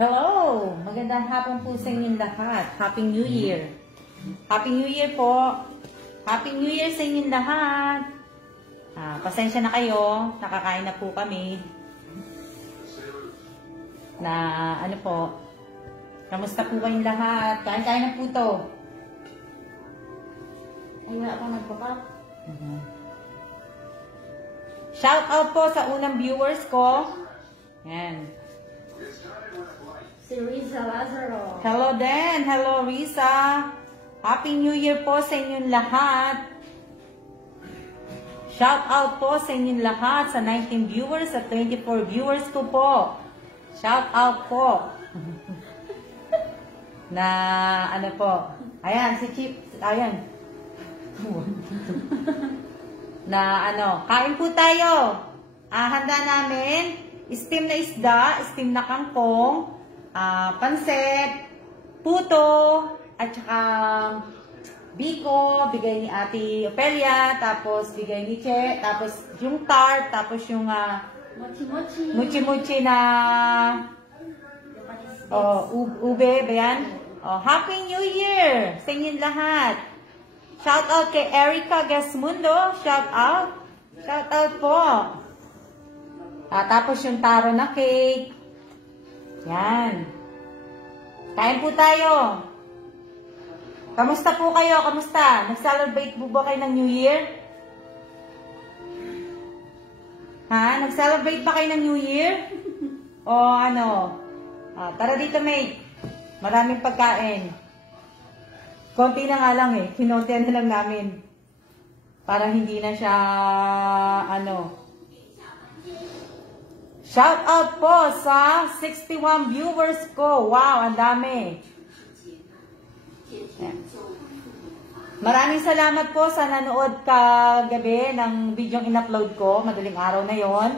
Hello! Magandang hapon po sa inyong lahat. Happy New Year! Happy New Year po! Happy New Year sa inyong lahat! Pasensya na kayo. Nakakain na po kami. Na ano po. Kamusta po kayong lahat? Kain-kain na po to. Ay, wala akong nagpapak. Shout out po sa unang viewers ko. Yan. Si Riza Lazaro. Hello din. Hello, Risa. Happy New Year po sa inyong lahat. Shout out po sa inyong lahat sa 19 viewers at 24 viewers ko po. Shout out po. Na ano po. Ayan, si Chip. Ayan. Na ano, kain po tayo. Handa namin steam na isda, steam na kangkong, pansit, puto, at saka biko, bigay ni Ate Opelia, tapos bigay ni Che, tapos yung tart, tapos yung Mochi-mochi. muchi-muchi na ube, ba yan? Happy New Year sa inyong lahat. Shout out kay Erica Gasmundo, shout out. Shout out po. Tapos yung taro na cake. Yan. Kain po tayo. Kamusta po kayo? Kamusta? Nag-celebrate po ba kayo ng New Year? Nag-celebrate ba kayo ng New Year? O ano? Tara dito, mate. Maraming pagkain. Konti na nga lang eh. Kinontihan na lang namin. Para hindi na siya, Shout out po sa 61 viewers ko. Wow, ang dami. Maraming salamat po sa nanood kagabi ng video in-upload ko. Madaling araw na yon.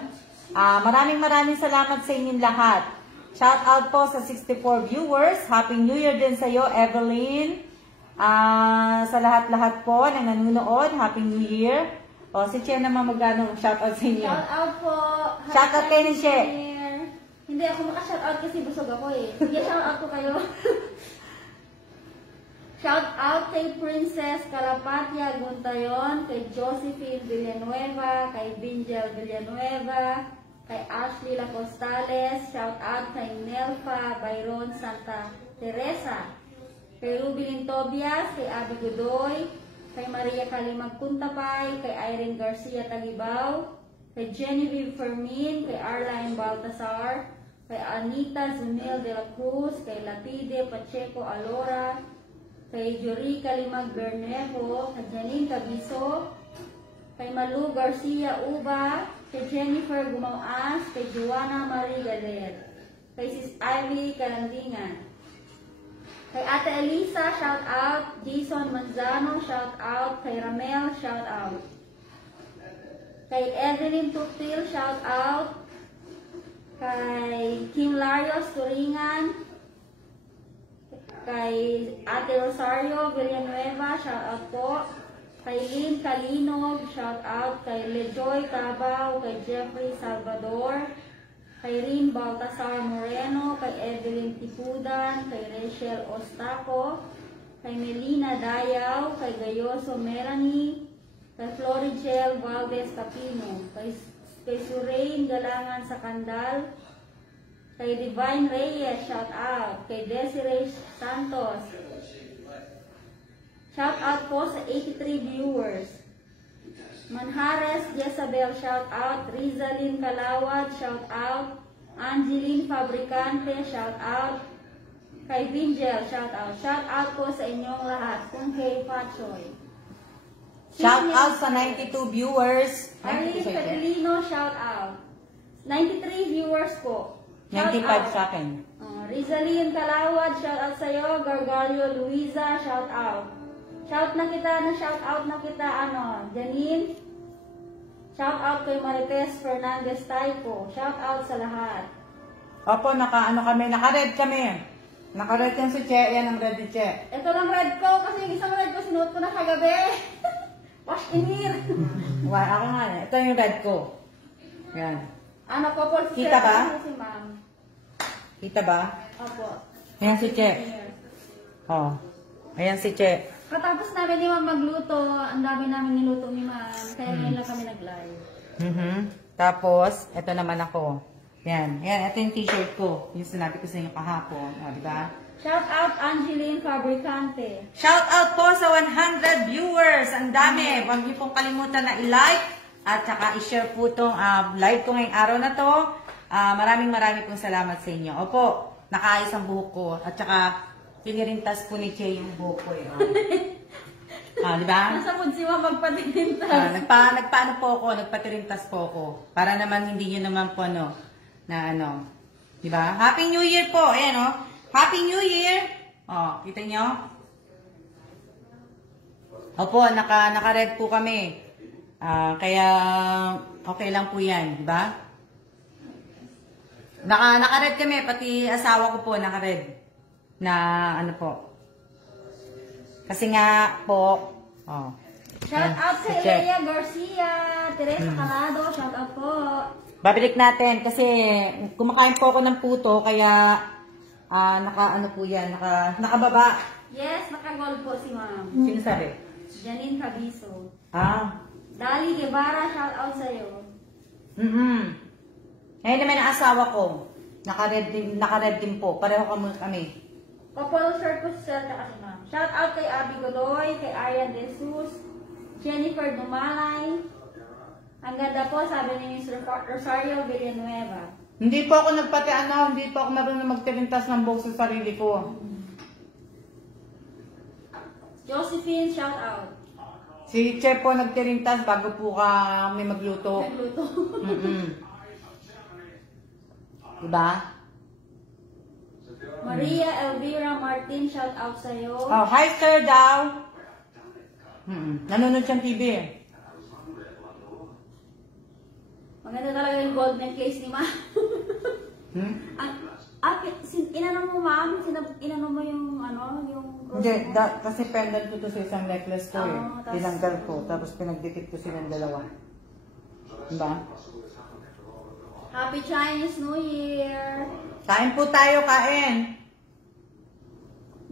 Maraming salamat sa inyong lahat. Shout out po sa 64 viewers. Happy New Year din sa iyo, Evelyn. Sa lahat-lahat po ng nanonood, Happy New Year. Si Che naman magano shoutout sa inyo. Shoutout po. Shoutout kayo ni Che. Hindi ako maka-shoutout kasi busog ako eh. Sige, shoutout ko kayo. Shoutout kay Princess Carapatia Guntayon, kay Josephine Villanueva, kay Bingel Villanueva, kay Ashley Lacostales, shoutout kay Nelfa Byron Santa Teresa, kay Rubilin Tobias, kay Abby Godoy, kay Maria Kalimag Kuntapay, kay Irene Garcia Tagibaw, kay Genevieve Fermin, kay Arline Baltasar, kay Anita Zunil de la Cruz, kay Lapide Pacheco Alora, kay Jory Kalimag Bernepo, kay Janine Cabiso, kay Malu Garcia Uba, kay Jennifer Gumawas, kay Joanna Marie Gadet, kay Sis Ivy Kalandingan, kay Ate Elisa, shout out. Jason Manzano, shout out. Kay Ramel, shout out. Kay Evelyn Tutil, shout out. Kay Kim Larios Turingan. Kay Ate Rosario Villanueva, shout out po. Kay Lynn Kalinog, shout out. Kay Lejoy Cabao, kay Jeffrey Salvador, kay Rin Baltasar Moreno, kay Evelyn Tipudan, kay Rachel Ostaco, kay Melina Dayaw, kay Gayoso Melanie, kay Florigel Valdez Capino, kay Surain Galangan sa Kandal, kay Divine Reyes, shout out, kay Desiree Santos. Shout out po sa 83 viewers. Manhares Jezabel, shout out. Rizalyn Kalawad, shout out. Angeline Fabricante, shout out. Kay Vingel, shout out. Shout out po sa inyong lahat. Kung kay Pachoy. Shout out sa 92 viewers. Arlene Federino, shout out. 93 viewers po. 95 sa akin. Rizalyn Kalawad, shout out sa iyo. Gargalio Luisa, shout out. Shout out na kita, Janine. Shout out kay Marites Fernandez Taipo. Shout out sa lahat. Opo, naka-red kami. Naka-red yan si Che, yan ang red ni Che. Ito lang red ko, kasi yung isang red ko sinuot ko na kagabi. Wash in here. Ako nga, ito yung red ko. Yan. Ano po po? Kita ba? Si ma'am. Kita ba? Opo. Ayan si Che. Oh. Ayan si Che. Katapos namin ni Ma'am magluto, ang dami namin niluto ni Ma'am. Kaya ngayon lang kami nag-live. Tapos, ito naman ako. Yan. Yan, ito yung t-shirt ko. Yung sinabi ko sa inyo kahapon. O, di ba? Shout out Angeline Fabricante. Shout out po sa 100 viewers. Ang dami. Huwag niyo pong kalimutan na i-like at saka i-share po itong live ko ngayong araw na to. Maraming pong salamat sa inyo. Opo, nakaayos ang buhok ko. At saka, pinirintas po ni Che yung buhok ko. Di ba? Nasa mood si Ma'am magpatirintas. Nagpaano po ako, nagpatirintas po ako. Para naman hindi nyo naman po di ba? Happy New Year po. Ayan Happy New Year. Kita nyo? Opo, naka-red po kami. Kaya okay lang po yan, di ba? Naka-red kami, pati asawa ko po naka-red. Na ano po. Kasi nga po, Shout out kay Leia Garcia, Teresa Calado, shout out po. Babalik natin kasi kumakain po ako ng puto kaya naka-ano po yan, nakababa. Yes, naka-gold po si Ma'am. Sino sabi? Janine Cabiso. Dali Guevara, shout out sa'yo. Ngayon naman ang asawa ko, naka-red din po. Pareho kami. Couple shirt po si Sir tsaka si Ma'am. Shout out kay Abby Godoy, kay Arian De Jesus, Jennifer Dumalay. Ang ganda po, sabi ni Miss Rosario Villanueva. Hindi po ako hindi po ako marunong magtirintas ng buhok sa sarili ko. Josephine, shout out. Si Che po nagtirintas bago po kami magluto. Nagluto. Diba? Maria Elvira Martin, shout out sa'yo. Hi sir daw. Nanonood siyang TV eh. Maganda talaga yung golden case ni Ma'am. Inano mo Ma'am? Inano mo yung yung Hindi, kasi pendant ko to sa isang necklace ko eh. Tinanggal ko, tapos pinagdikit ko silang dalawa. Diba? Happy Chinese New Year! Kain po tayo, kain!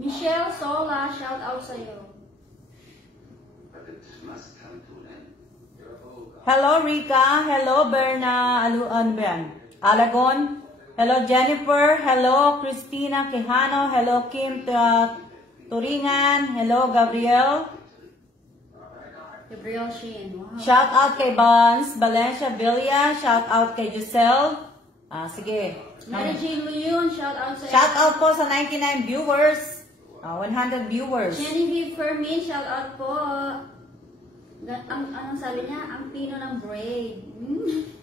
Michelle Sola, shout out sa'yo. Hello Rica, hello Berna, Alagon, hello Jennifer, hello Christina Quijano, hello Kim Turingan, hello Gabriel. Gabriel Sheen, wow. Shout out kay Bans, Valencia Villa, shout out kay Giselle. Sige. Mary Jane Leon, shout out sa'yo. Shout out po sa 99 viewers, 100 viewers. Genevieve Fermin, shout out po. Anong sabi niya? Ang pino ng braid.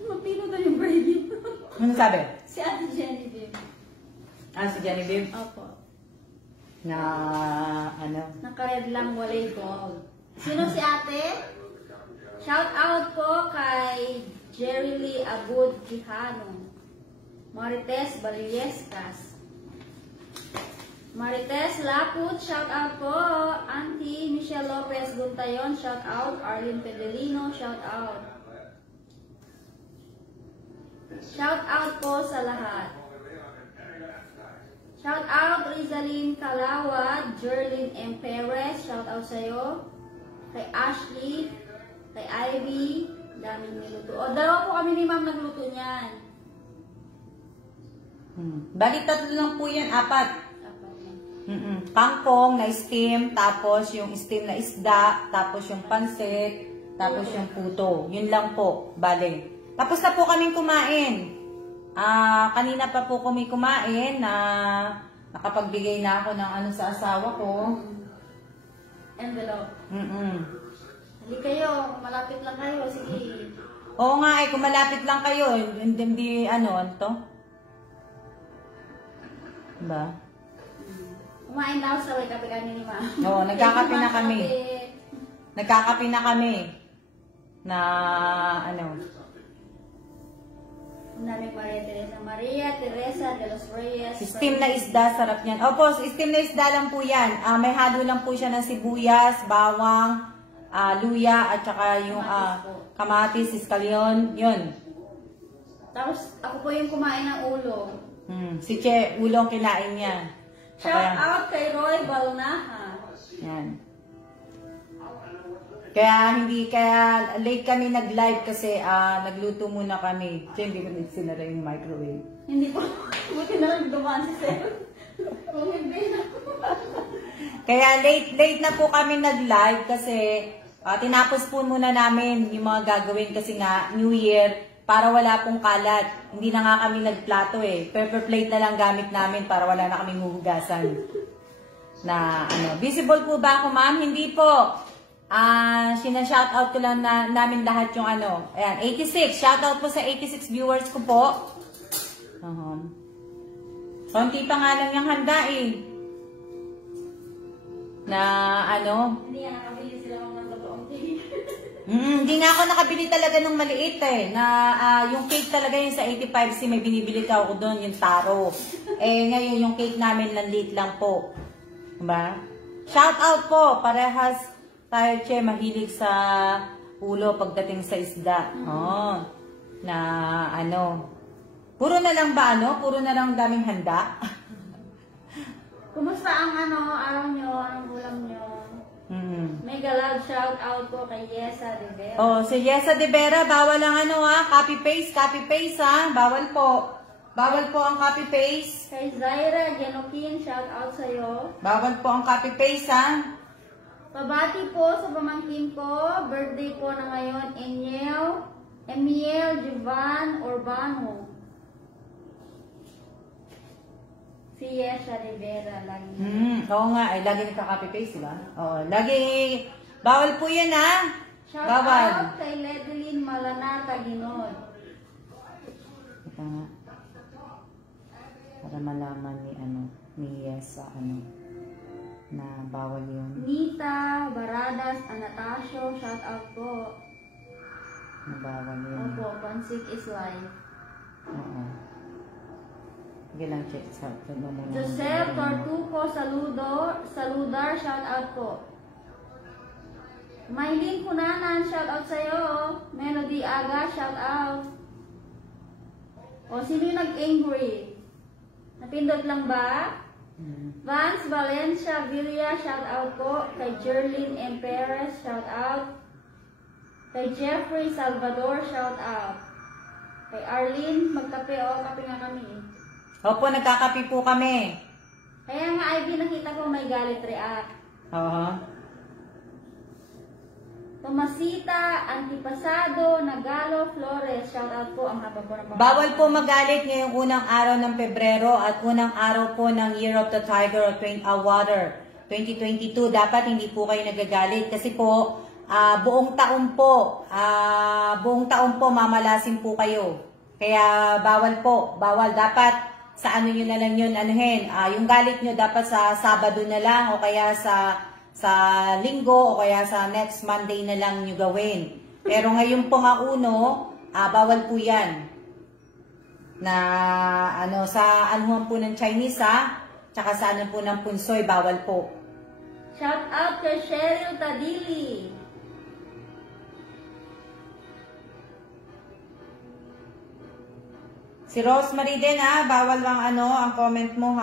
Mapino daw yung braid yun. Ano sabi? Si Ate Genevieve. Si Genevieve? Opo. Naka-red lang, walay gold. Sino si ate? Shout out po kay Jerry Lee Abud Quijano. Marites Balillescas. Marites Laput, shout out po. Auntie Michelle Lopez Guntayon, shout out. Arlene Pedelino, shout out. Shout out po sa lahat. Shout out Rizalyn Calawad, Jerlyn M. Perez, shout out sa'yo. Kay Ashley, kay Ivy, daming niluto. Dalawa po kami ni Ma'am nagluto niyan. Bali, 3 lang po yan, 4. Kangkong na steam, tapos yung steam na isda, tapos yung pansit, tapos yung puto. Yun lang po, bali. Tapos na po kaming kumain. Kanina pa po kami kumain na nakapagbigay na ako ng sa asawa ko. Envelope. Hindi kayo, malapit lang kayo, sige. Oo nga kung malapit lang kayo, hindi ano to? Diba? Kumain daw sa kape kami ni Ma. Oo, nagkakape na kami. Nagkakape na kami. Na Maria Teresa de los Reyes. Steam na isda, sarap yan. Opo, steam na isda lang po yan. May halo lang po siya ng sibuyas, bawang, luya, at saka yung kamatis, iskalyon, yun. Tapos ako po yung kumain ng ulo. Si Che, ulong kinain niya. Shout out kay Roy Balnaha. Yan. Kaya late kami nag-live kasi nagluto muna kami. Che, hindi ko sinara yung microwave. Hindi po. Buti na lang dumaan si Sir. Kung hindi na. Kaya late na po kami nag-live kasi tinapos po muna namin yung mga gagawin kasi nga New Year para wala pong kalat. Hindi na nga kami nagplato eh. Paper plate na lang gamit namin para wala na kaming huhugasan. Na visible po ba ako, ma'am? Hindi po. Sina-shoutout ko lang namin lahat yung Ayan, 86. Shoutout po sa 86 viewers ko po. Konti pa nga lang yung handa eh. Na Hindi nga nakabili sila ng totoong cake. Hindi nga ako nakabili talaga ng maliit eh. Na yung cake talaga yung sa 85C may binibili ka ako doon, yung taro. Ngayon yung cake namin lanlit lang po. Diba? Shoutout po, parehas tayo, Che, mahilig sa ulo pagdating sa isda. Puro na lang ba Puro na lang daming handa? Kumusta ang araw nyo? Anong ulam nyo? Mega loud shout out po kay Yesa De Vera. Si Yesa De Vera, bawal ang copy paste bawal po. Bawal po ang copy paste. Kay Zaira Genokin, shout out sa'yo. Bawal po ang copy paste Pabati po sa pamangkin ko, birthday po na ngayon, Emiel Juvan Urbano. Si Yesha Rivera, lagi. Oo nga, lagi nagka-copy paste, diba? Oo, lagi, bawal po yan Shout bawal. out kay Ledeline Malanata Ginod. Ito nga. Para malaman ni Yesa, na bawal yun. Nita Baradas Anatasio, shout out po. Na bawal yun. Opo, Pansik is life. Oo. Sige lang, check sa Joseph Tortuco Saludar, shout out po. Maylin Kunanan, shout out sa'yo. Melody Aga, shout out. O, sino yung nag-angry? Napindot lang ba? Vance Valencia Villa, shout out po. Kay Jerlyn M. Perez, shout out. Kay Jeffrey Salvador, shout out. Kay Arlene, magkape kape nga kami. Opo, nagkakapi po kami. Kaya nga, Ivy, nakita ko may galit react. Tomasita, Antipasado, Nagalo, Flores, shout out po ang haba po ng mga. Bawal po magalit ngayong unang araw ng Pebrero at unang araw po ng Year of the Tiger o Water 2022. Dapat hindi po kayo nagagalit kasi po buong taon po mamalasin po kayo. Kaya bawal po, dapat sa nyo na lang yun yung galit nyo dapat sa Sabado na lang o kaya sa Linggo o kaya sa next Monday na lang nyo gawin. Pero ngayon po nga bawal po yan. Na sa anuhan po ng Chinese tsaka sa po ng Punsoy, bawal po. Shout out kay Cheryl Tadili. Si Rosemary din bawal lang ang comment mo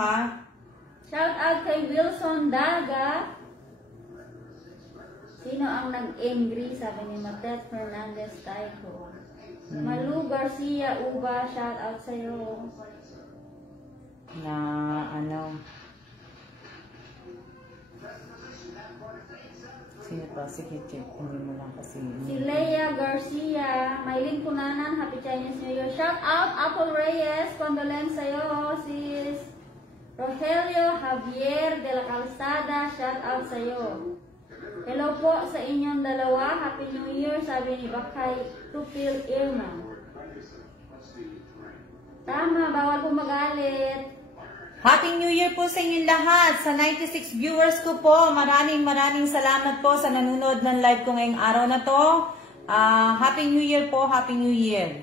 Shout out kay Wilson Daga. Sino ang nag-angry? Sabi ni Matet Fernandez Taiko. Malu Garcia Uba, shout out sa'yo. Na sino pa? Sige, check. Hindi mo lang kasi. Si Leia Garcia, Maylin Kunanan, Happy Chinese New Year. Shout out Apple Reyes, condolence sa'yo. Sis Rogelio Javier de la Calzada, shout out sa'yo. Hello po sa inyong dalawa. Happy New Year, sabi ni Bakay Tupil Irma. Tama, bawal po magalit. Happy New Year po sa inyong lahat. Sa 96 viewers ko po, maraming salamat po sa nanonood ng live ko ngayong araw na to. Happy New Year po, Happy New Year.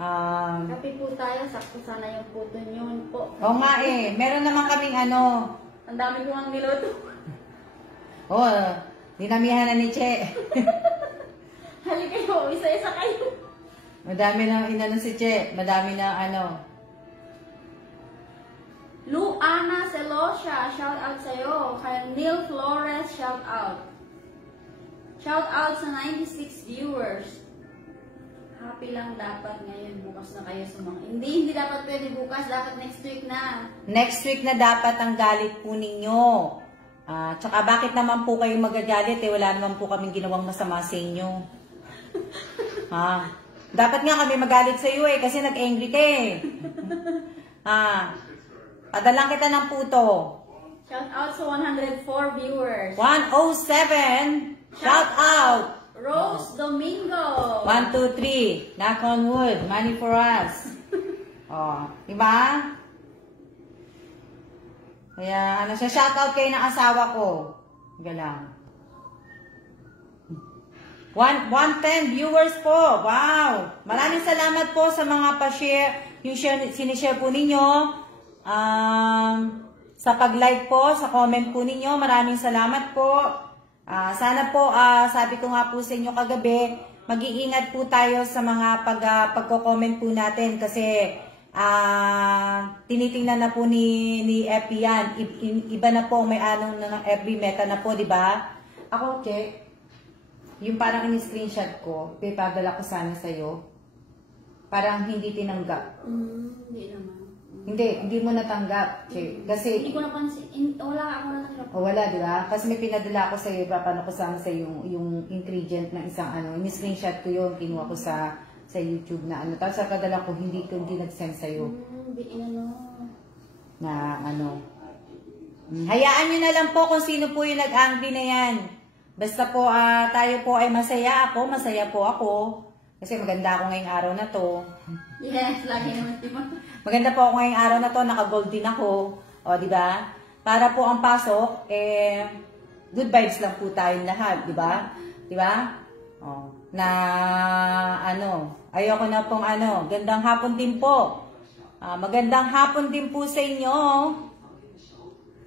Happy po tayo, sakto sana yung puto nyo po. Oo nga meron naman kaming Ang dami ko ang niluto. dinamihan na ni Che. Halika kayo, isa-isa kayo. Madami na inano si Che. Madami na ano. Luana Celossia, shout out sa'yo. Kay Neil Flores, shout out. Shout out sa 96 viewers. Happy lang dapat ngayon, bukas na kayo sumang. Hindi dapat pwede bukas, dapat next week na. Next week na dapat ang galit po ninyo. Tsaka bakit naman po kayo magagalit wala naman po kaming ginawang masama sa inyo. Dapat nga kami magalit sa iyo kasi nag-angry ka padalang kita ng puto. Shout out sa 104 viewers. 107. Shout out. Rose Domingo. 1, 2, 3. Knock on wood. Money for us. Diba? Kaya, shoutout kayo ng asawa ko. Galang. 110 viewers po. Wow! Maraming salamat po sa mga pa-share. Yung sinishare po ninyo. Sa pag-like po, sa comment po ninyo. Maraming salamat po. Sana po, sabi ko nga po sa inyo kagabi, mag-iingat po tayo sa mga pagko-comment po natin kasi tinitingnan na po ni FB yan. Iba na po may anong ng FB meta na po, di ba? Ako, check. Yung parang in-screenshot ko, pipadala ko sana sa'yo. Parang hindi tinanggap. Hindi naman. Hindi mo natanggap. Kasi, hindi ko napansin. Wala ako natanggap. Wala, di ba? Kasi may pinadala ko sa'yo, paano ko sana sa'yo yung ingredient ng isang in-screenshot ko yun, kinuha ko sa YouTube na Tapos sa padala ko, hindi nag-send sa'yo. Hayaan nyo na lang po kung sino po yung nag-angry na yan. Basta po, tayo po ay masaya po ako. Kasi maganda ako ngayong araw na to. Yes, lagi naman diba? Maganda po ako ngayong araw na to, naka-gold din ako. di ba? Para po ang pasok, good vibes lang po tayong lahat, di ba? Di ba? Ayoko na pong gandang hapon din po. Magandang hapon din po sa inyo.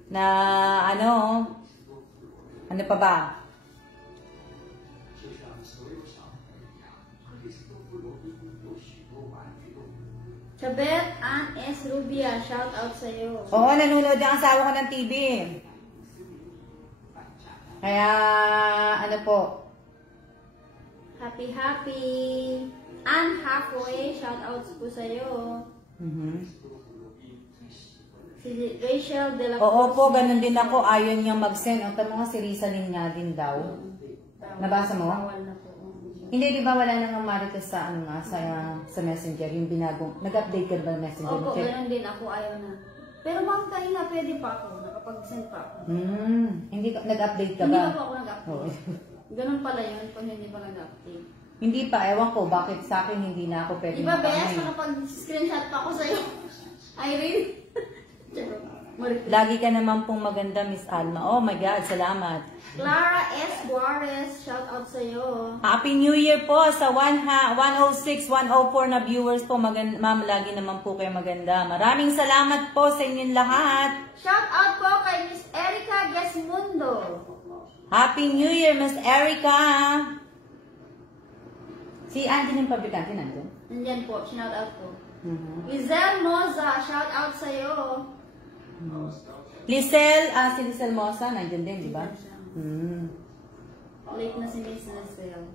Na ano pa ba? Chabet Ann S. Rubia, shout out sa'yo. Oo, nanonood ang asawa ko ng TV. Kaya, po? Happy. Ann Halfway, shout out po sa'yo. Si Rachel de la Cruz. Oo po, ganun din ako. Ayaw niya mag-send. Ang tanong nga si Risa niya din daw. Nabasa mo? Bawal na po. Hindi, di ba wala nang marites sa sa Messenger, yung binagong, nag-update ka ba ng Messenger? Opo, ganun din ako, ayaw na. Pero ma'am, kanina pwede pa ako, nakapag-send pa ako. Hindi nag-update ka ba? Hindi pa po ako nag-update. Ganun pala yun, kung hindi pa nag-update. Hindi pa, ewan ko, bakit sa akin hindi na ako pwede Di ba, Bes, nakapag-screenshot pa ako sa'yo? Irene? Lagi ka naman pong maganda, Miss Alma. Oh my God, salamat. Clara S. Juarez, shout out sa'yo. Happy New Year po sa 106, 104 na viewers po. Ma'am, lagi naman po kayo maganda. Maraming salamat po sa inyong lahat. Shout out po kay Miss Erica Gesmundo. Happy New Year, Miss Erica. Si Angeline Fabricante nandun? Nandyan po, shout out po. Lizelle Moza, shout out sa'yo. Lizelle, si Lizelle Moza, nandun din, di ba? Late na si Miss Lizelle.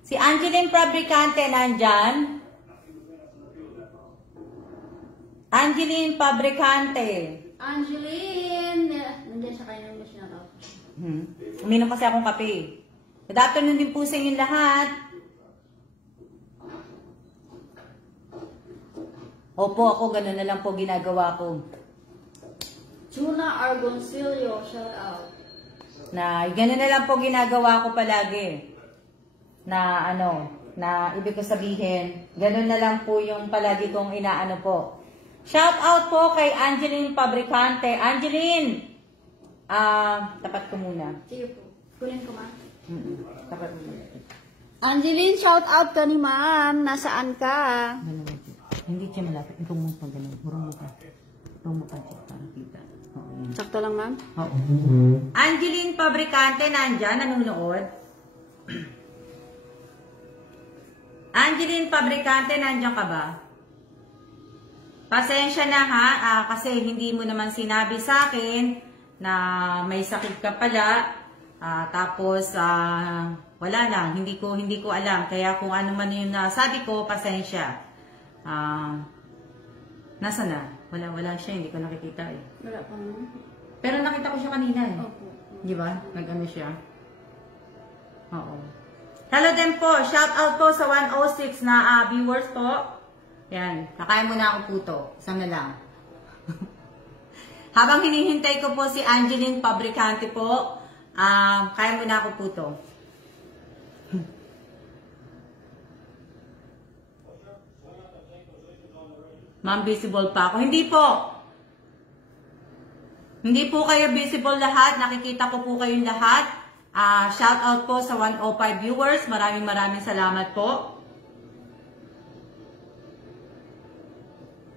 Si Angeline Fabricante nandyan? Angeline Fabricante. Angeline! Nandyan siya kayo ng shout out. Uminom kasi akong kape. Good afternoon din po sa inyong lahat. Opo, ako ganun na lang po ginagawa ko. Tuna Argoncillo, shout out. Ganun na lang po ginagawa ko palagi. Na ibig ko sabihin, ganun na lang po yung palagi kong inaano po. Shout out po kay Angeline Fabricante. Angeline! Tapat ko muna. Sige po. Kunin ko, ma'am. Tapat mo muna. Angeline, shout out ka ni ma'am. Nasaan ka? Hindi siya malapit. Itong mo pa ganun. Murang mo pa. Itong mo pa siya para kita. Sakto lang, ma'am? Oo. Angeline Fabricante nandyan, nanonood. Angeline Fabricante, nandiyan ka ba? Pasensya na ha, kasi hindi mo naman sinabi sa akin na may sakit ka pala. Tapos, wala lang, hindi ko alam. Kaya kung ano man yung nasabi ko, pasensya. Nasa na? Wala siya, hindi ko nakikita eh. Wala pa naman. Pero nakita ko siya kanina eh. Opo. Di ba? Nag-ano siya? Oo. Hello din po. Shout out po sa 106 na viewers po. Yan. Nakain mo na ako puto. Isang na lang. Habang hinihintay ko po si Angeline Fabricante po, kaya mo na ako puto. Ma'am, visible pa ako. Hindi po. Hindi po kayo visible lahat. Nakikita ko po kayong lahat. Shout out po sa 105 viewers. Maraming salamat po.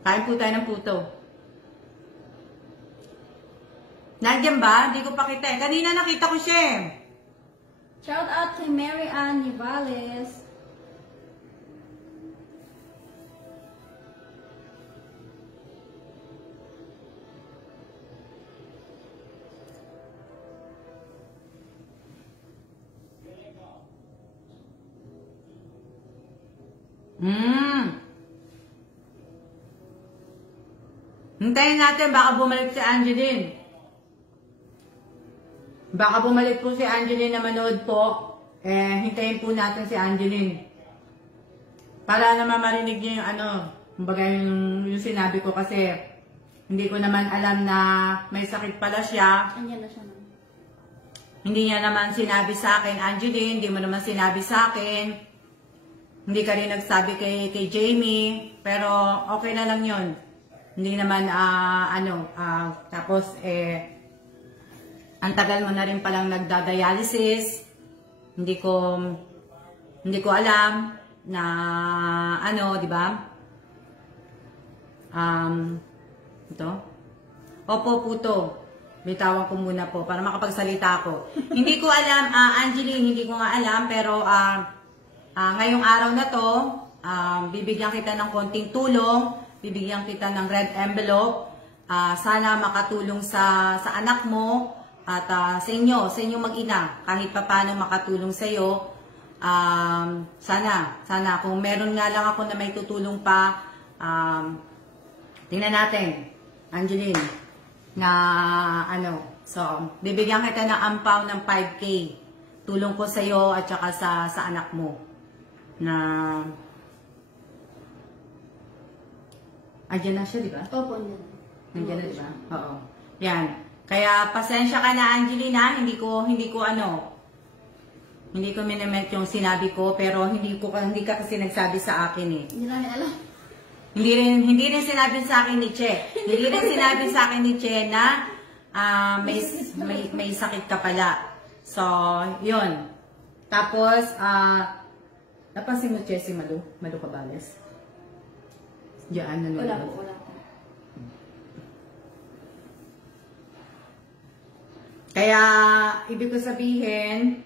Kain po tayo ng puto. Nandiyan ba? Hindi ko pa kita eh. Kanina nakita ko siya eh. Shout out kay Mary Ann Nivales. Hintayin natin, baka bumalik si Angeline. Baka bumalik po si Angeline na manood po. Hintayin po natin si Angeline. Para naman marinig niya yung kumbaga yung sinabi ko kasi hindi ko naman alam na may sakit pala siya. Andiyan na siya naman. Hindi niya naman sinabi sa akin, Angeline, hindi mo naman sinabi sa akin. Hindi ka rin nagsabi kay Jamie, pero okay na lang yun. Hindi naman, tapos, ang tagal mo na rin palang nagda-dialysis. Hindi ko alam na, di ba? Ito. Opo, puto. Bitawan ko muna po para makapagsalita ako. Hindi ko alam, Angeline, hindi ko nga alam, pero, ngayong araw na to, bibigyan kita ng konting tulong, bibigyan kita ng red envelope, sana makatulong sa anak mo at sa inyong mag-ina, kahit paano makatulong sa iyo. Sana, kung meron nga lang ako na may tutulong pa, tingnan natin, Angeline, na so, bibigyan kita ng ampaw ng 5K, tulong ko sa iyo at saka sa anak mo. Na andyan na siya, di ba? Opo, andyan. Nandiyan na, di ba? Oo. Yan. Kaya pasensya ka na, Angelina, hindi ko miniment yung sinabi ko, pero hindi ka kasi nagsabi sa akin eh. Hindi namin alam. Hindi rin sinabi sa akin ni Che. Hindi rin sinabi sa akin ni Che na may sakit ka pala. So, yun. Tapos, napansin mo, Che, si Malu Cabales? Diyan, nanonood. Wala po. Kaya, ibig ko sabihin,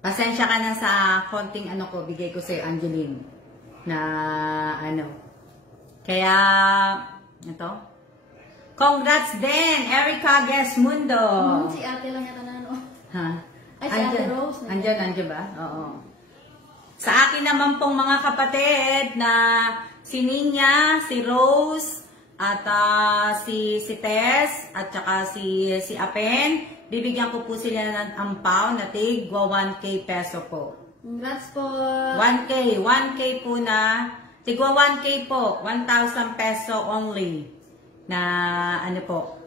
pasensya ka na sa konting bigay ko sa'yo, Angeline, na Kaya, ito. Congrats din, Erica Gesmundo. Si ate lang yata na Ha? Ay, si Ate Rose. Andyan ba? Oo. Sa akin naman pong mga kapatid na si Ninya, si Rose, at si Tess, at saka si Apen, bibigyan ko po sila ng ampaw na tigwa 1K peso po. Congrats po. 1K po na, tigwa 1K po, 1,000 peso only. Na po,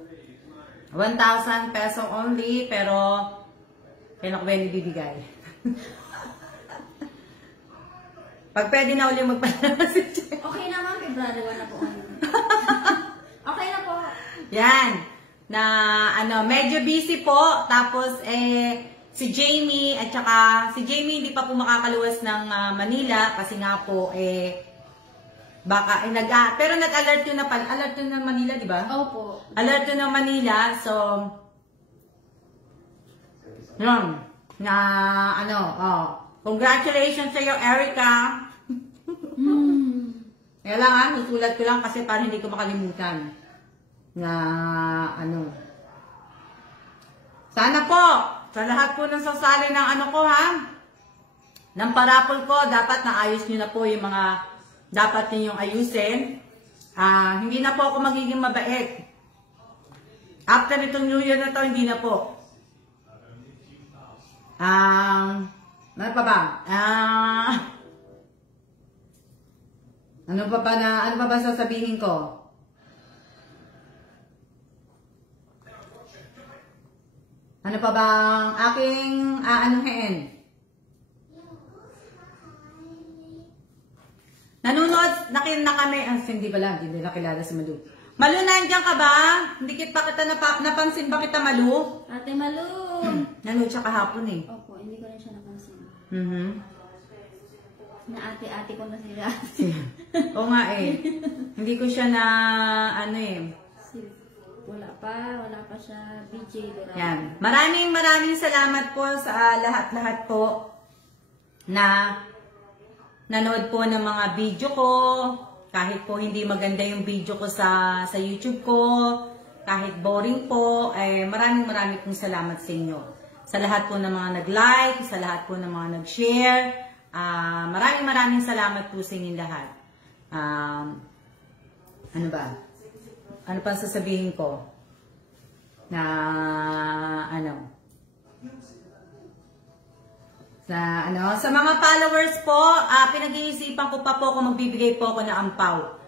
1,000 peso only, pero kailan ko ba yung ibibigay? Pag pwede na ulit magpapalabas. Okay naman, kay brother, wala po. Okay na po. Yan. Na medyo busy po. Tapos si Jamie, at saka si Jamie hindi pa po makakaluwas ng Manila kasi nga po baka pero nag-alert yun na alert yun ng Manila, di ba? Opo. Alert yun ng Manila, so yun, na congratulations sa iyo, Erica. Kaya lang susulat ko lang kasi para hindi ko makalimutan na sana po sa lahat po ng sasali ng ng parapol ko, dapat naayos nyo na po yung mga dapat ninyong ayusin. Hindi na po ako magiging mabait. After itong New Year na to, hindi na po. Ano pa ba? Ano pa ba sasabihin ko? Ano pa ba ang aking aanuhin? Nanonood na kami. Hindi nakilala si Malu. Malu, nandiyan ka ba? Hindi pa kita napansin ba kita, Malu? Ate Malu! Nanood siya kahapon eh. Opo, hindi ko rin siya napansin. Na ate-ate ko na sila. Oo nga eh. Hindi ko siya na Wala pa siya BJ Dorado. Yan. Maraming salamat po sa lahat po na nanood po ng mga video ko. Kahit po hindi maganda yung video ko sa YouTube ko, kahit boring po, maraming pong salamat sa inyo. Sa lahat po ng mga nag-like, sa lahat po ng mga nag-share, maraming salamat po sa inyong lahat. Ano ba? Ano pa sasabihin ko? Sa mga followers po, pinag-iisipan ko pa po kung magbibigay po ako ng ampaw.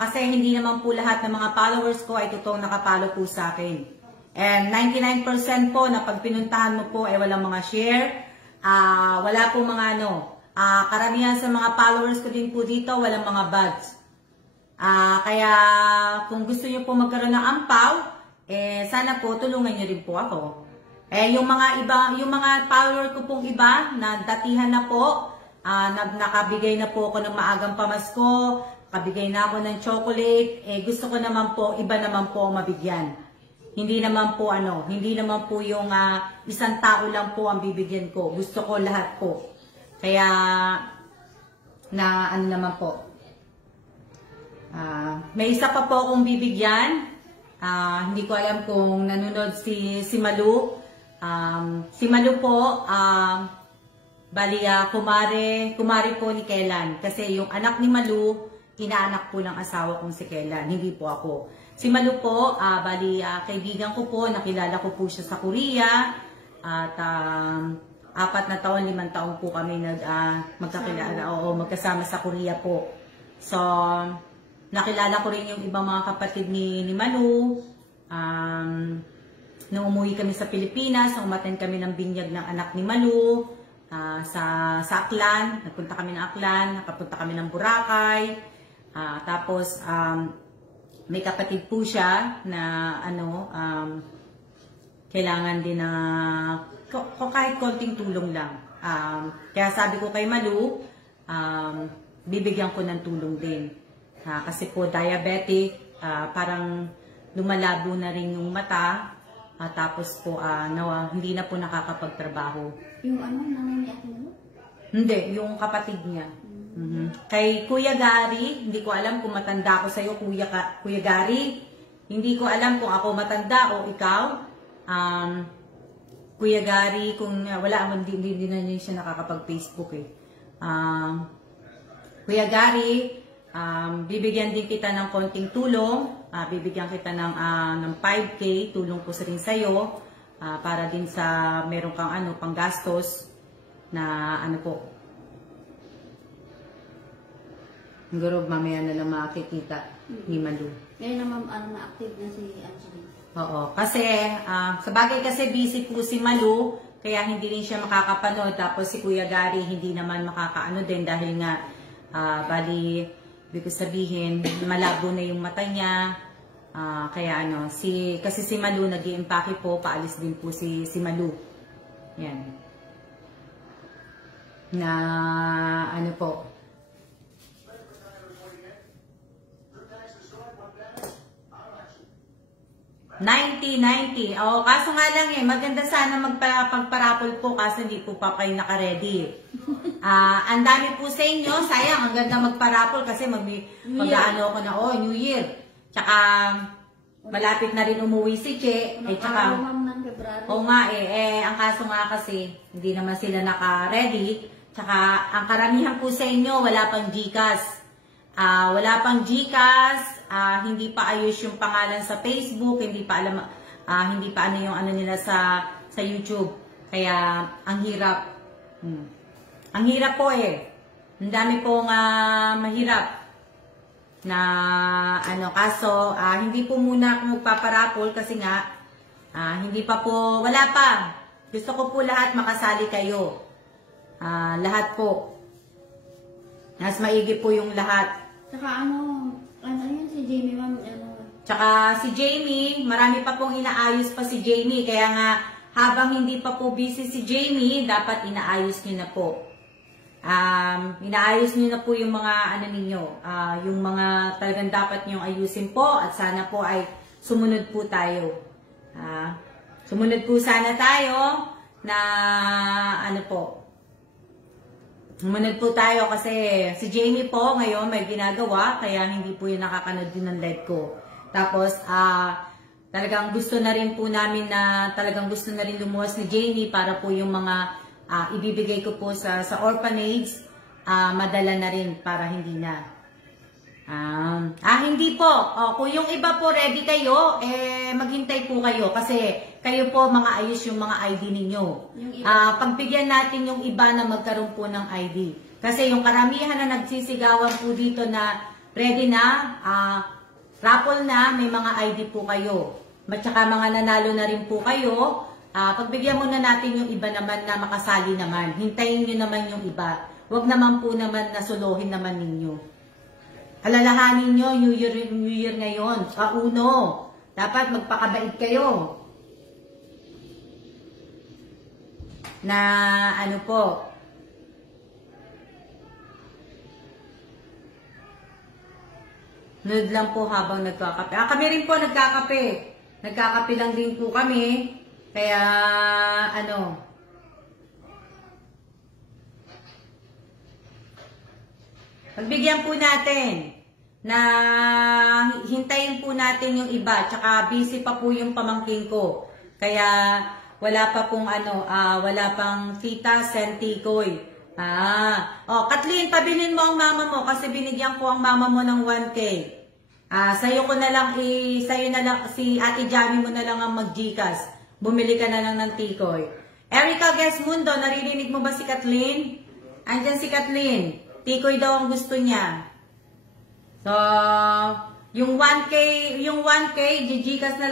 Kasi hindi naman po lahat ng mga followers ko ay totoong nakapalo po sa akin. And 99% po na pag pinuntahan mo po ay walang mga share, wala po mga karamihan sa mga followers ko din po dito, walang mga buds. Kaya kung gusto niyo po magkaroon ng ampaw, sana po tulungan niyo rin po ako. Yung mga follower ko pong iba, nagdatihan na po, nakabigay na po ako ng maagang pamasko, nakabigay na ako ng chocolate, gusto ko naman po, iba naman po ang mabigyan. Hindi naman po yung isang tao lang po ang bibigyan ko. Gusto ko lahat po. Kaya, naman po. May isa pa po akong bibigyan. Hindi ko alam kung nanonood si Malu. Si Malu po, kumare po ni Kellan. Kasi yung anak ni Malu, inaanak po ng asawa kong si Kellan, hindi po ako. Si Malu po, kaibigan ko po, nakilala ko po siya sa Korea. At 4 na taon, 5 taon po kami magkasama sa Korea po. So, nakilala ko rin yung ibang mga kapatid ni Malu. Nung umuwi kami sa Pilipinas, umattend kami ng binyag ng anak ni Malu sa Aklan. Nagpunta kami ng Aklan, nakapunta kami ng Boracay. Tapos, may kapatid po siya na kailangan din na kahit konting tulong lang. Kaya sabi ko kay Malu, bibigyan ko ng tulong din. Kasi po diabetic, parang lumalabo na rin yung mata. Tapos po, hindi na po nakakapagtrabaho. Yung nanay ni Ate Malu? Hindi, yung kapatid niya. Kay Kuya Gary, hindi ko alam kung matanda ako sa'yo, Kuya Gary. Hindi ko alam kung ako matanda o ikaw. Kuya Gary, kung hindi na siya nakakapag-Facebook eh. Kuya Gary, bibigyan din kita ng konting tulong. Bibigyan kita ng 5K, tulong ko rin sa'yo. Para din sa meron kang panggastos na po. Siguro mamaya na lang makikita ni Malu. Ngayon naman na-active na si Angeline. Oo, kasi sa bagay kasi busy po si Malu, kaya hindi rin siya makakapanood. Tapos si Kuya Gary hindi naman makakaano din dahil nga ibig sabihin malabo na yung mata niya. Kaya kasi si Malu nag-i-impake po, paalis din po si Malu. Yan. Na ano po. 90. Oh, kaso nga lang maganda sana magpagparapol po kaso hindi po pa kayo naka-ready. Ang dami po sa inyo, sayang, ang ganda magparapol kasi mag-ano ako na, New Year. Tsaka, malapit na rin umuwi si Che. Tsaka, ang kaso nga kasi, hindi naman sila naka-ready. Tsaka, ang karamihan po sa inyo, wala pang GCash. Wala pang GCash. Hindi pa ayos yung pangalan sa Facebook, hindi pa alam, hindi pa ano yung ano nila sa YouTube. Kaya ang hirap. Ang hirap po Ang dami pong mahirap na ano kaso hindi po muna ako magpaparapol kasi nga hindi pa po, wala pa. Gusto ko po lahat makasali kayo. Lahat po. Mas maigi po yung lahat. Saka ano yun si Jamie, ma'am, Tsaka si Jamie, marami pa pong inaayos pa si Jamie. Kaya nga, habang hindi pa po busy si Jamie, dapat inaayos niyo na po. Inaayos niyo na po yung mga ano ninyo, yung mga talagang dapat niyong ayusin po. At sana po ay sumunod po tayo. Sumunod po sana tayo na ano po. Sumunod po tayo kasi si Jamie po ngayon may ginagawa kaya hindi po yung nakakanood din ng live ko. Tapos talagang gusto na rin po namin na talagang gusto na rin lumuwas ni Jamie para po yung mga ibibigay ko po sa orphanage madala na rin para hindi na. Hindi po. Kung yung iba po ready kayo, maghintay po kayo kasi kayo po mga ayos yung mga ID ninyo. Pagbigyan natin yung iba na magkaroon po ng ID. Kasi yung karamihan na nagsisigawan po dito na ready na, raffle na, may mga ID po kayo. At saka mga nanalo na rin po kayo. Pagbigyan muna natin yung iba naman na makasali naman. Hintayin nyo naman yung iba. Huwag naman po naman nasuluhin naman ninyo. Alalahanin nyo, New Year ngayon. Dapat magpakabait kayo. Na ano po. Nood lang po habang nagkakape. Kami rin po nagkakape. Nagkakape lang din po kami. Kaya ano. Pagbigyan po natin na hintayin po natin yung iba. Tsaka busy pa po yung pamangkin ko. Kaya wala pa pong ano, wala pang tita Sentikoy. Kathleen, pabilin mo ang mama mo kasi binigyan ko ang mama mo ng 1K. Sa'yo na lang si Ate Jamie mo na lang ang mag-GCash. Bumili ka na lang ng tikoy. Erica Gesmundo, naririnig mo ba si Kathleen? Andyan si Kathleen. Tikoy daw ang gusto niya. So, yung 1K, i-GCash na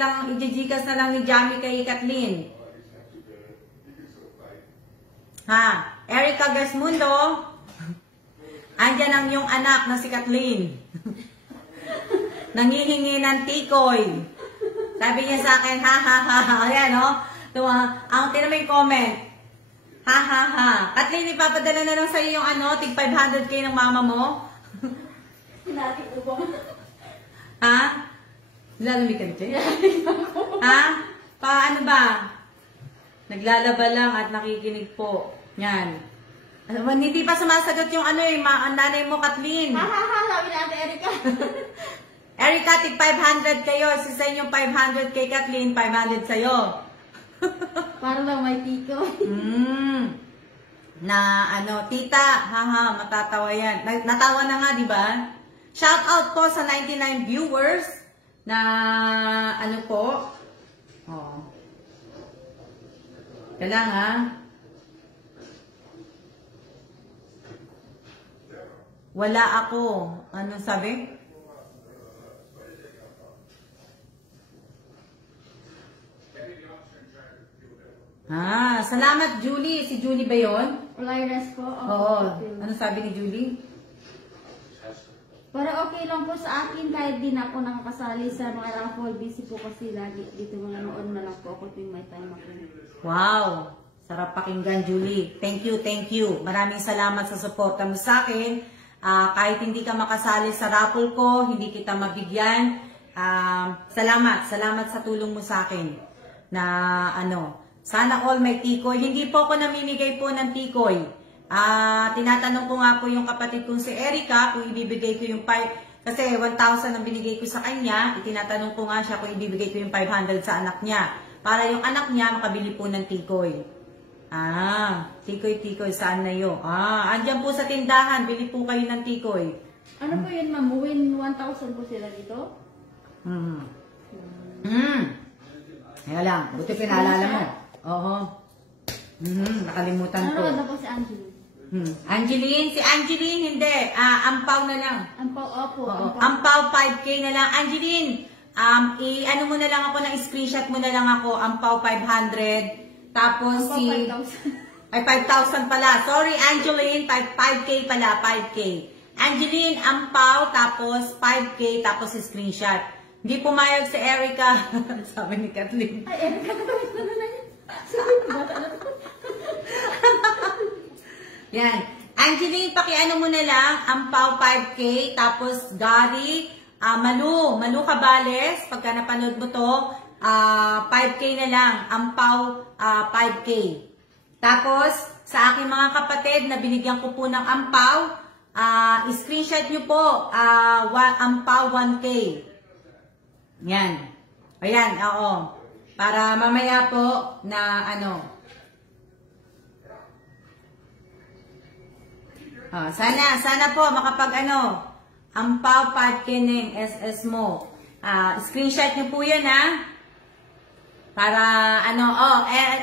lang ni Jamie kay Kathleen. Erica Gesmundo, andyan ang yung anak na si Kathleen. Nangihingi ng tikoy. Sabi niya sa akin, ayan ang tinamay comment. Kathleen, ipapadala na lang sa'yo yung tig 500k ng mama mo. Hinati ko ba? Lalamig ka dito? Paano ba? Naglalaba lang at nakikinig po. Yan. Hindi pa sumasagot yung ang nanay mo, Kathleen. Sabi ni Ate Erica. Erica, tig 500 kayo. Sa inyong 500 kay Kathleen, 500 sa'yo. Para lang may tiko. Tita, matatawa yan. Natawa na nga, di ba? Shout out po sa 99 viewers na po. Kailangan wala ako. Anong sabi? Salamat Julie. Si Julie ba yun? Lyres po. Oo. Ano sabi ni Julie? Para okay lang po sa akin kahit di na ako nakakasali sa mga raffle. Busy po kasi lagi dito mga noon na lang po ako tuwing may time ako. Wow. Sarap pakinggan, Julie. Thank you, thank you. Maraming salamat sa suporta mo sa akin. Kahit hindi ka makasali sa raffle ko, hindi kita mabigyan. Salamat sa tulong mo sa akin. Na sana all may tikoy. Hindi po ako namimigay po ng tikoy. Tinatanong ko nga po yung kapatid kong si Erica kung ibibigay ko yung 5, kasi 1,000 ang binigay ko sa kanya. Tinatanong ko nga siya kung ibibigay ko yung 500 sa anak niya. Para yung anak niya makabili po ng tikoy. Tikoy, saan na yun? Andyan po sa tindahan, bili po kayo ng tikoy. Ano po yun, ma'am? Win 1,000 po sila dito? Kaya lang, buti pinaalala mo. Oo. Nakalimutan ko. Ano na po si Angeline? Angeline? Si Angeline, hindi. Ampaw na lang. Ampaw, opo. Oo. Ampaw 5K na lang. Angeline, ano mo na lang ako, screenshot mo na lang ako. Ampaw 500. Tapos Ampaw, si... 5,000. Ay, 5,000 pala. Sorry, Angeline. 5K pala. 5K. Angeline, ampaw, tapos 5K, tapos screenshot. Hindi pumayag si Erica. Sabi ni Kathleen. Ay, Erica, katawit na na yan. Sabi ko, bata na to. Yan. Angeline, pakiano mo na lang, ampaw 5K, tapos Gary, Malu Cabales, pagka napanood mo to, 5K na lang, ampaw 5K. Tapos, sa aking mga kapatid na binigyan ko po ng ampaw, screenshot nyo po, ampaw 1K. Yan. Ayan, oo. Para mamaya po na sana po makapag ampaw 5K ng SS mo. Screenshot nyo po yan para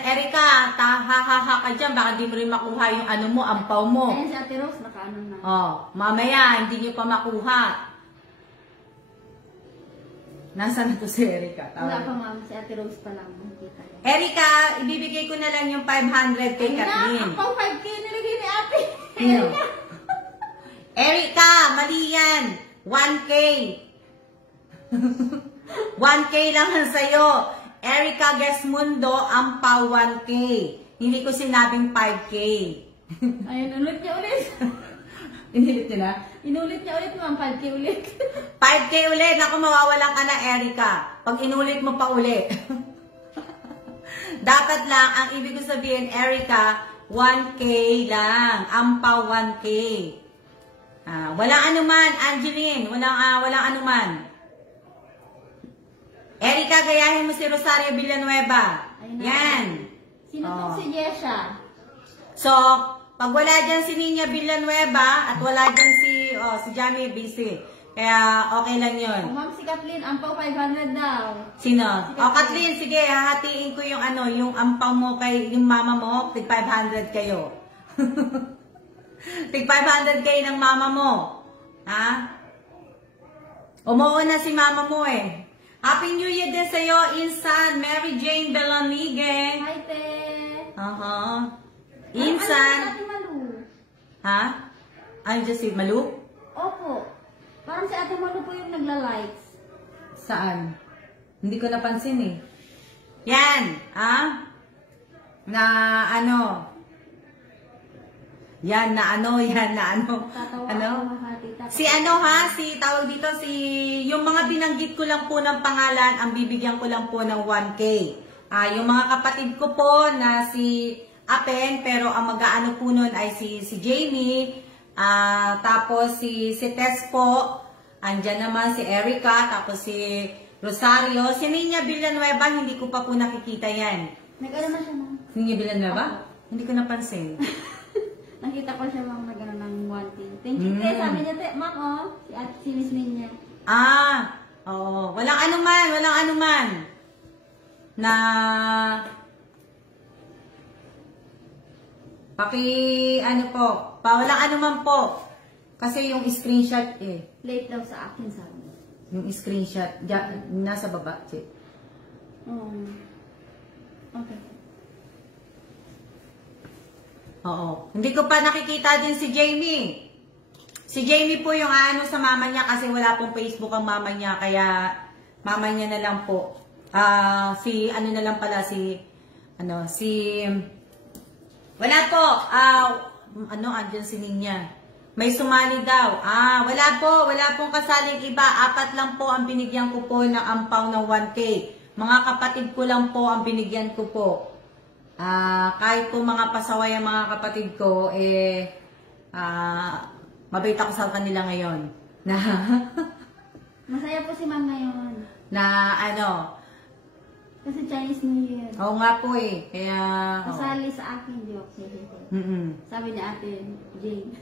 Erica, ha ka dyan, baka di mo rin makuha yung mo, ampaw mo. Ayan si Ate Rose, nakaano na. Mamaya, hindi nyo pa makuha. Nasaan na to si Erica? Wala pa, ma'am. Si Ate Rose pa lang. Nakita niya. Erica, ibibigay ko na lang yung 500 kay Kathleen. Ampaw 5K nilagay ni Ate. Erica, mali yan. 1K. 1K lang ang sayo. Erica Gesmundo, ampaw 1K. Hindi ko sinabing 5K. Ayun, ulit niya ulit. Inilit niya na? Inulit niya ulit, ma'am. 5K ulit. 5K ulit. Ako, mawawalan ka na, Erica. Pag inulit mo pa ulit. Dapat lang, ang ibig ko sabihin, Erica, 1K lang. Ampaw 1K. Walang anuman, Angeline. Walang anuman. Erica, gayahin mo si Rosario Villanueva. Yan. Sino pong si Yesha? So, pag wala dyan si Nina Villanueva at wala dyan si Jamie BC. Kaya okay lang yun. Ma'am, si Kathleen, ampaw 500 daw. Sino? Kathleen, sige, hahatiin ko yung yung ampaw mo kay yung mama mo, tig 500 kayo. Tig 500 kayo ng mama mo. Umuo na si mama mo eh. Happy New Year din sa'yo, Insan, Mary Jane Belanige. Hi, te. Insan. Ano si Ate Malu? Ano dyan si Malu? Opo. Parang si Ate Malu po yung nagla-likes. Saan? Hindi ko napansin eh. Yan. Na ano. Yan na ano. Tatawa Ano? ako, hati, tatawa. Si tawag dito, yung mga binanggit ko lang po ng pangalan, ang bibigyan ko lang po ng 1K. Yung mga kapatid ko po na si Apen, pero ang mag-aano po nun ay si Jamie, tapos si Tess po, andyan naman si Erica, tapos si Rosario, si Nina Villanueva, hindi ko pa po nakikita yan. Nag-ano na siya, ma'am? Nina Villanueva? Hindi ko napansin. Nakita ko siya, ma'am, nag-ano ng 1K. Thank you, te. Sabi niya, te, ma'am, si Miss Minya. Oo. Walang anuman. Na walang anuman po. Kasi yung screenshot Late daw sa akin, sabi. Yung screenshot, nasa baba, check. Okay. Oo. Hindi ko pa nakikita din si Jamie. Si Jamie po yung sa mama niya kasi wala pong Facebook ang mama niya. Kaya mama niya na lang po. Wala po. Andyan si Ninya. May sumali daw. Wala po. Wala pong kasaling iba. 4 lang po ang binigyan ko po ng ampaw ng 1K. Mga kapatid ko lang po ang binigyan ko po. Kahit po mga pasaway ang mga kapatid ko, mabait ako sa kanila ngayon. Masaya po si ma'am ngayon. Kasi Chinese New Year. Oo nga po eh. Kaya... Kasali sa akin, joke. Sabi ni ate Jane.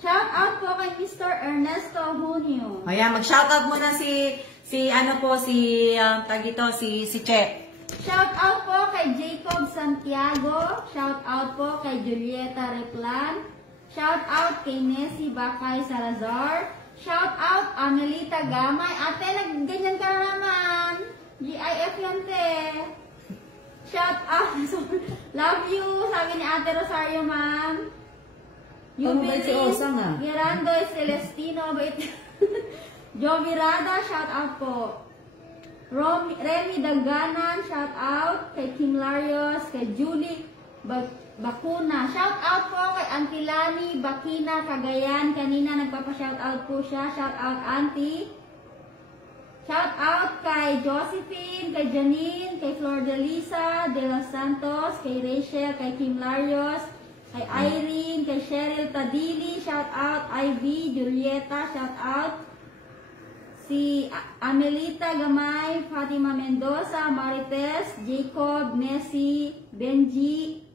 Shout out po kay Mr. Ernesto Junio. Ayan, mag-shout out muna si Che. Shout out po kay Jacob Santiago. Shout out po kay Julieta Replan. Shout out kay Nessie Bakay Salazar. Shout out Amelita Gamay. Ate, nagganyan ka na naman. GIF yan, te. Shout out. Love you. Sabi ni Ate Rosario, ma'am. Bait si Osang, Mirando Celestino. Bait. Joe Virada, shout out po. Remy Daganan, shout out. Kay Kim Larios. Kay Julie Bakuna. Shout out po kay Auntie Lani Bakina, Cagayan. Kanina nagpapa-shout out po siya. Shout out, Auntie. Shout out kay Josephine, kay Janine, kay Flor de Lisa, De Los Santos, kay Rachel, kay Kim Larios, kay Irene, kay Cheryl Tadili. Shout out, Ivy, Julieta. Shout out. Si Amelita Gamay, Fatima Mendoza, Marites, Jacob, Nessie, Benji,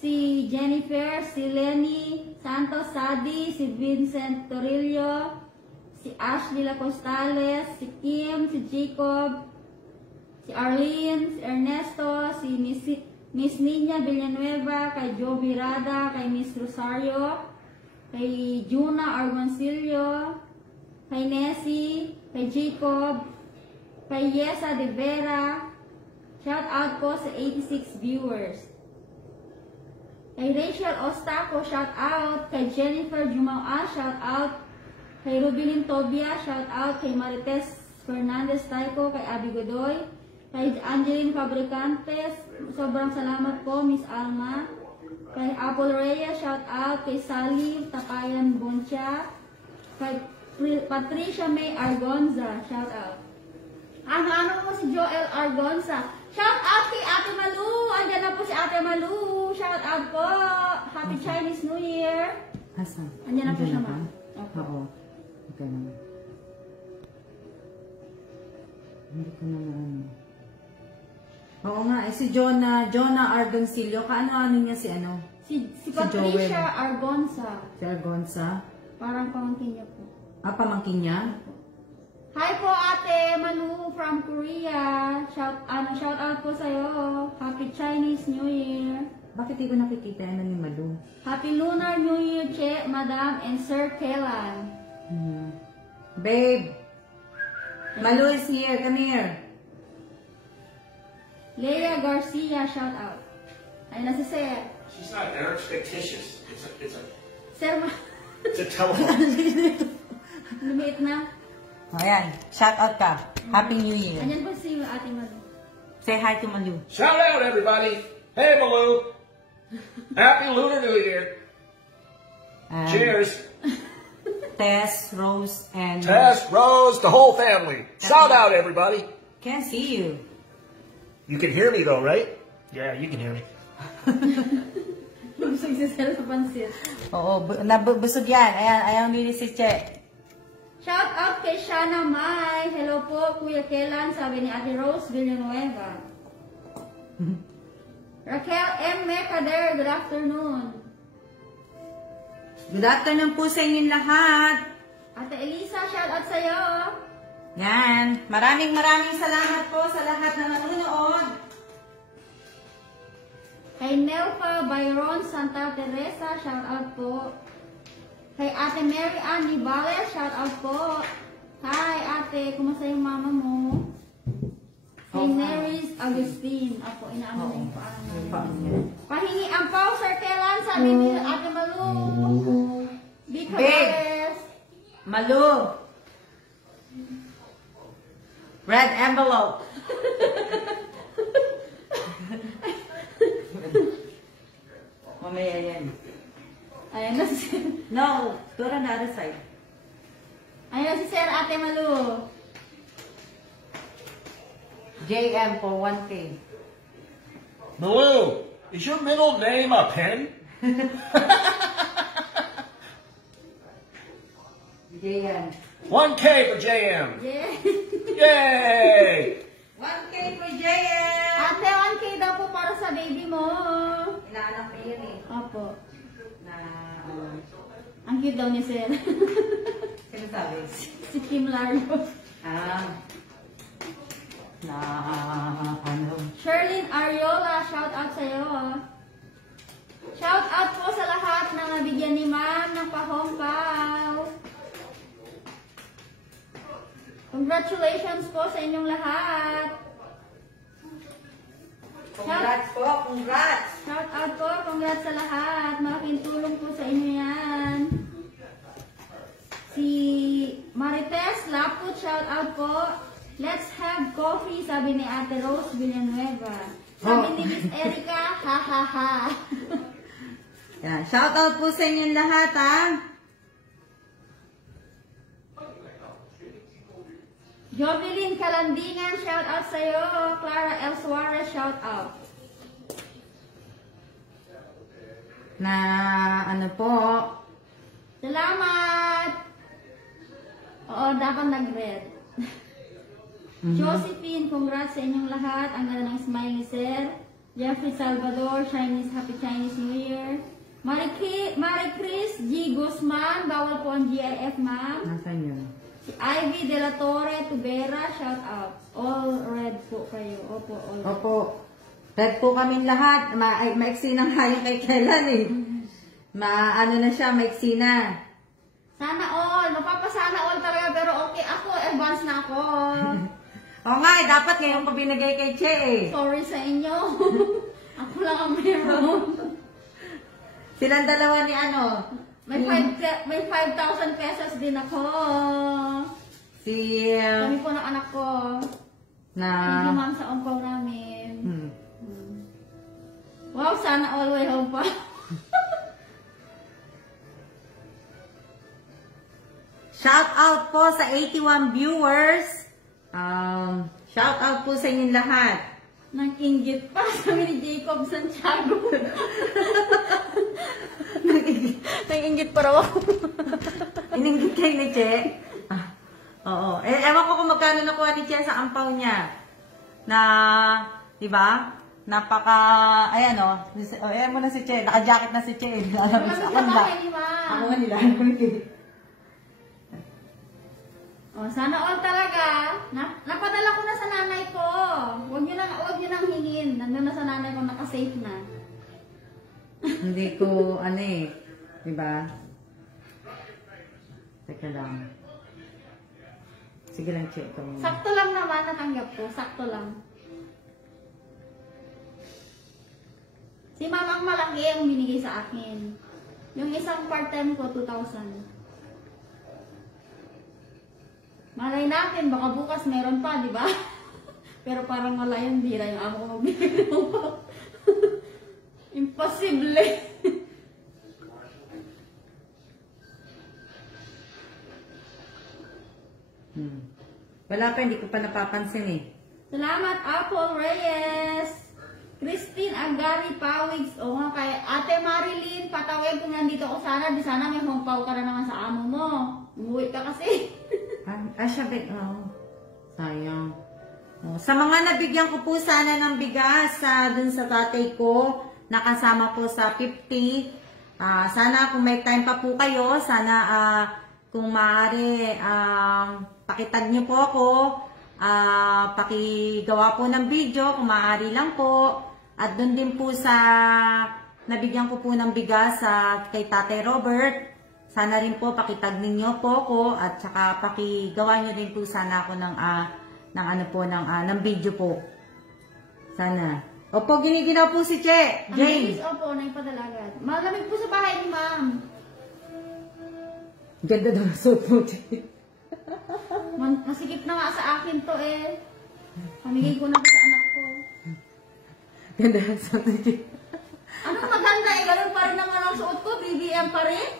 si Jennifer, si Lenny Santos Sadi, si Vincent Torillo, si Ashley Lacostales, si Kim, si Jacob, si Arlene, si Ernesto, si Miss Niña Villanueva, kay Joe Virada, kay Miss Rosario, kay Juna Argoncillo, kay Nessie, kay Jacob, kay Yesa De Vera. Shout out po sa 86 viewers. Kay Rachel Ostaco, shout out. Kay Jennifer Jumao, shout out. Kay Rubilin Tobia, shout out. Kay Marites Fernandez Taiko, kay Abby Godoy, kay Angeline Fabricantes, sobrang salamat po, Miss Alma. Kay Apple Reyes, shout out. Kay Sally Tapayan Boncha, kay Patricia May Argonza, shout out. Ano mo si Joel Argonza? Shout out kay Ate Malu. Andyan na po si Ate Malu. Shout out po. Happy Chinese New Year. Asan? Andyan na po siya, ma'am. Oo. Okay naman. Hindi ko naman. Oo nga, si Jonah Argoncillo. Kaano-ano niya si ano? Si Patricia Argonza. Si Argonza? Parang pamangkin niya po. Pamangkin niya? Hi po Ate Malu from Korea. Shout out po sa'yo. Happy Chinese New Year. Bakit di ko nakikita yan ni Malu? Happy Lunar New Year, Che, Madam, and Sir Kellan. Babe, Malu is here. Come here. Leia Garcia, shout out. Ay, nasa Sir. She's not there. It's fictitious. Sir, It's a telephone. lumiit na. Ayan, shout out ka. Happy New Year. Andyan po si Ate Malu. Say hi to Malu. Shout out, everybody. Hey, Malou. Happy Lunar New Year. Cheers. Tess, Rose, and... Tess, Rose, the whole family. Shout out, everybody. Can't see you. You can hear me, though, right? Yeah, you can hear me. Busog si Sel sa pansit. Oo, busog yan. Ayan, ayaw nili si Che. Shout out kay Shana Mai. Hello po, Kuya Kellan, sabi ni Ate Rose Villanueva. Raquel M. Mercader, good afternoon. Good afternoon po sa inyong lahat. Ate Elisa, shout out sa'yo. Yan. Maraming salamat po sa lahat na nanonood. Kay Nelfa Byron Santa Teresa, shout out po. Kay Ate Mary Ann Nibales, shout out po. Hi Ate, kumusta yung mama mo? Kay Neris Agustin. Ako, inaano na yung paano. Pahingi ang pao, Sir Kellan, sabi ni Ate Malu. Big Harris. Malu. Red envelope. Mamaya yan. Ayan na si No, turn on the other side. Ayan na si Sir Ate Malu. JM for 1K. Malou, is your middle name a pen? JM. 1K for JM. Yeah. Yay! 1K for JM! Ate, 1K daw po para sa baby mo. Inaanak ko yun eh. Opo. Na, Ang cute daw ni Sir. sino sabi? Si Kim Lario. Na, ano? Sherlyn Ariola, shout out sa'yo. Shout out po sa lahat na nabigyan ni Ma'am ng pahongkaw. Congratulations po sa inyong lahat. Congrats po, congrats! Shout out po, congrats sa lahat. Malaking tulong po sa inyo yan. Si Marites Laput, shout out po. Let's have coffee, sabi ni Ate Rose Villanueva. Sabi ni Miss Erica, ha ha ha. Yan. Shout out po sa inyong lahat, ha? Jovelyn Kalandingan, shout out sa'yo. Clara L. Suarez, shout out. Na, ano po? Salamat! Oo, dapat nag-red. Josephine, congrats sa inyong lahat. Ang ganda ng smile ni Sir. Jeffrey Salvador, Happy Chinese New Year. Marie Chris G. Guzman, bawal po ang GIF, ma'am. Nasaan yun? Si Ivy De La Torre Tubera, shout out. All red po kayo. Opo, all red. Opo. Red po kaming lahat. Maiksi na nga yung kay Kailan eh. Ano na siya, maiksi na. Sana all. Mapapasana all talaga. Pero okay, ako, advance na ako. Oo nga eh, dapat ngayon pa binigay kay Che eh. Sorry sa inyo. Ako lang ang meron. Silang dalawa ni ano? May 5,000 pesos din ako. Si... Kami po ng anak ko. na... Thank you, ma'am, sa umpaw namin. Wow, sana all way home pa. Shout out po sa 81 viewers. Shout out po sa inyong lahat. Nag-inggit pa, sabi ni Jacob Santiago. Nag-inggit pa raw ako. Ininggit kayo ni Che? Oo. Ewan ko kung magkano nakuha ni Che sa ampaw niya. Na, di ba? Napaka, ayan o. Ayan mo na si Che. Naka-jacket na si Che. Alam mo sa ako nila. Ako nga nila. Oh, sana all talaga. Napadala ko na sa nanay ko. Huwag niyo nang hingin. Nandun na sa nanay ko, naka-safe na. Hindi ko, ano eh. Diba? Teka lang. Sige lang, check ko muna. Sakto lang naman natanggap ko. Sakto lang. Si mamang malaki ang binigay sa akin. Yung isang part-time ko, 2,000. Malay natin, baka bukas meron pa, di ba? Pero parang wala yung bira yung ako magbibigay mo pa. Imposible. Wala pa, hindi ko pa napapansin eh. Salamat, Apple Reyes. Christine Agari Pawigs. O nga kay Ate Marilyn, patawag kung nandito ko sana. Di sana may hompaw ka na naman sa amo mo. Umuwi ka kasi. Sabi, sayang. Sa mga nabigyan ko po sana ng bigas dun sa tatay ko, nakasama po sa 50. Sana kung may time pa po kayo, sana kung maaari, pakitag niyo po ako, pakigawa po ng video, kung maaari lang po. At dun din po sa nabigyan ko po ng bigas kay Tatay Robert, sana rin po pakitag ninyo po ko at saka pakigawa niyo din po sana ako ng video po. Sana. Opo, giniginaw po si Che. James. Opo, naipadalagan. Malamig po sa bahay ni ma'am. Ganda daw ang suot mo, Che. Masikip na nga sa akin to eh. Pamigay ko na po sa anak ko. Ganda ang suot mo, Che. Anong maganda eh, ganun pa BBM pa rin?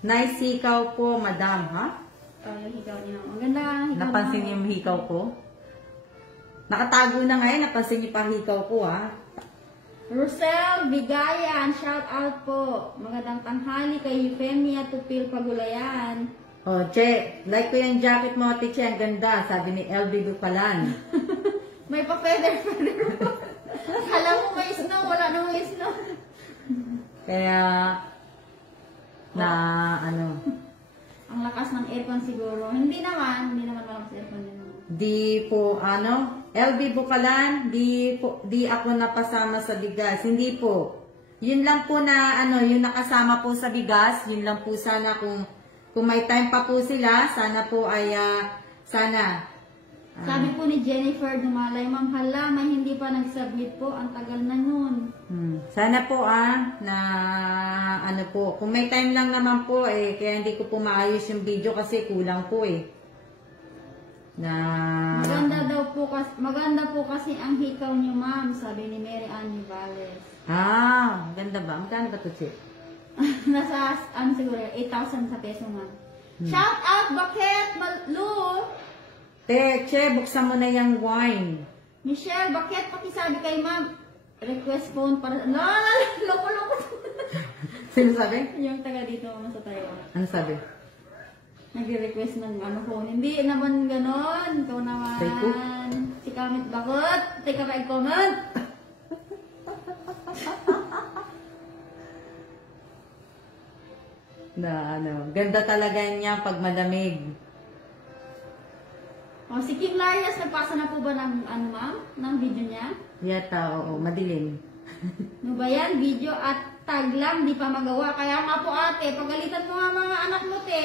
Nice hikaw po, madam, ha? Yung hikaw niya. Maganda nga ang hikaw. Napansin niyo yung hikaw ko? Nakatago na ngayon, napansin niyo pa hikaw ko, ha? Rosel Bigayan, shout out po. Magandang tanghali kay Euphemia Tupil Pagulayan. Oh, Che, like ko yung jacket mo, Ate Che, ang ganda, sabi ni LB Dupalan. May pa-feather po. Alam mo may snow, wala namang snow. Kaya, Ang lakas ng aircon siguro. Hindi naman malakas aircon din. di po, LB Bukalan, di ako napasama sa bigas. Hindi po. Yun lang po na, yung nakasama po sa bigas, yun lang po sana kung may time pa po sila, sana po ay, Sabi po ni Jennifer Dumalay, Ma'am, hala, may hindi pa nag-submit po. Ang tagal na nun. Sana po po, kung may time lang naman po kaya hindi ko po maayos yung video kasi kulang po Maganda po kasi ang hikaw niyo, ma'am, sabi ni Mary Ann Vales. Maganda ba? Maganda ba ito, Che? Nasa, siguro, 8,000 sa peso, ma'am. Shout out, Bakit, Malu! Che, buksan mo na yung wine. Michelle, Bakit, pakisabi kay ma'am, request phone para, loko. Sino sabi? Yung taga dito, sa Taiwan. Ano sabi? Nagre-request ng phone. Hindi naman ganon. Ikaw naman. Reiko? Si Kamit Bakot. Take a comment. Ganda talaga niya pag malamig. Si Kim Larias, nagpasa na po ba ng, ma'am? Ng video niya? Yata, oo, madilim. Ano ba yan? Video at tag lang, di pa magawa. Kaya nga po ate, pagalitan mo nga mga anak mo, te.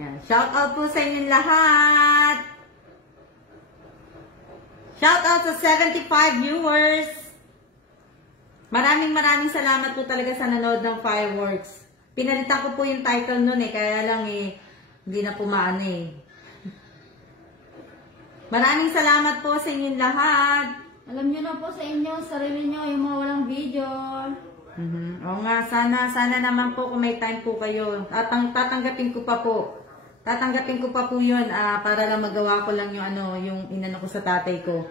Yan. Shout out po sa inyong lahat. Shout out sa 75 viewers. Maraming salamat po talaga sa nanood ng fireworks. Pinalitan ko po yung title nun kaya lang hindi na pumaan Maraming salamat po sa inyong lahat. Alam nyo na po sa inyo, sarili nyo, yung mga walang video. Oo nga, sana naman po kung may time po kayo. Tatanggapin ko pa po. Tatanggapin ko pa po yun para lang magawa ko lang yung inano ko sa tatay ko.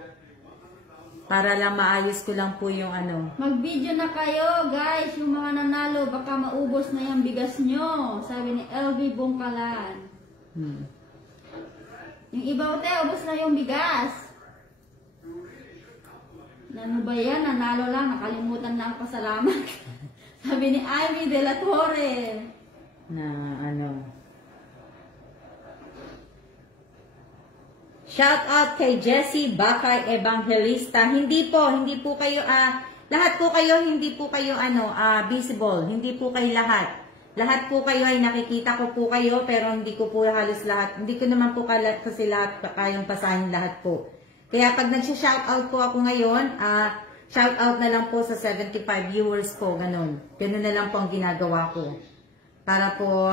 Para lang maayos ko lang po yung Mag-video na kayo, guys. Yung mga nanalo, baka maubos na yung bigas nyo. Sabi ni LV Bungkalan. Yung iba, te, ubos na yung bigas. Ano ba yan? Nanalo lang. Nakalimutan na ang pasalamat. Sabi ni Ivy De La Torre. Shout out kay Jessie Bakay Evangelista. Hindi po kayo, lahat po kayo, hindi po kayo, visible. Hindi po kayo lahat. Lahat po kayo ay nakikita ko po kayo, pero hindi ko po halos lahat. Hindi ko naman po kasi lahat kayong pasahin lahat po. Kaya pag nagsha-shout out po ako ngayon, shout out na lang po sa 75 viewers po, ganun. Ganun na lang po ang ginagawa ko. Para po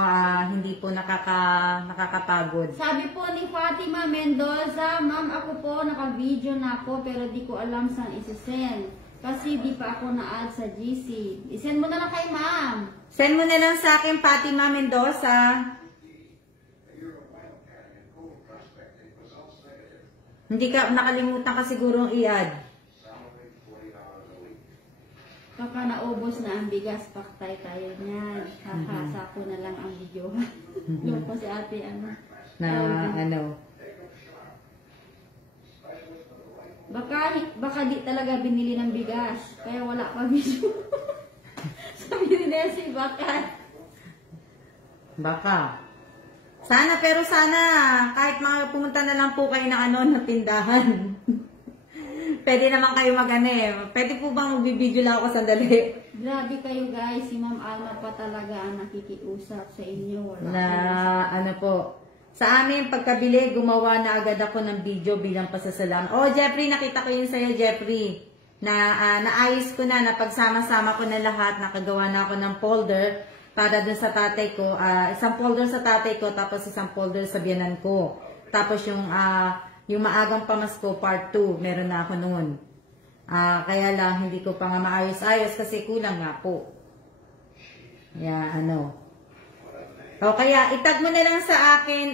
hindi po nakakapagod. Sabi po ni Fatima Mendoza, Ma'am, ako po naka-video na ako pero di ko alam saan isi-send. Kasi di pa ako na-add sa GC. I-send mo na lang kay Ma'am. Send mo na lang sa akin, Fatima Mendoza. Hindi ka nakalimutan ka sigurong i-add. Baka naubos na ang bigas, paktay tayo niyan. Kakasa ko na lang ang video. Yung po si ate, Baka di talaga binili ng bigas. Kaya wala pa video. Sabi ni Nessie, baka. Sana, kahit mga pumunta na lang po kayo ng tindahan. Pwede naman kayo Pwede po bang magbibideo lang ako sandali? Grabe kayo guys, si Ma'am Alma pa talaga ang nakikiusap sa inyo. Sa amin, pagkabili, gumawa na agad ako ng video bilang pasasalamat. Jeffrey, nakita ko yun sa'yo, Jeffrey. Naayos ko na, napagsama-sama ko na lahat, nakagawa na ako ng folder para dun sa tatay ko. Isang folder sa tatay ko, tapos isang folder sa biyanan ko. Tapos yung maagang pamasko, part 2, meron na ako noon. Kaya lang, hindi ko pa nga maayos-ayos kasi kulang nga po. Kaya, O, kaya, itag mo na lang sa akin,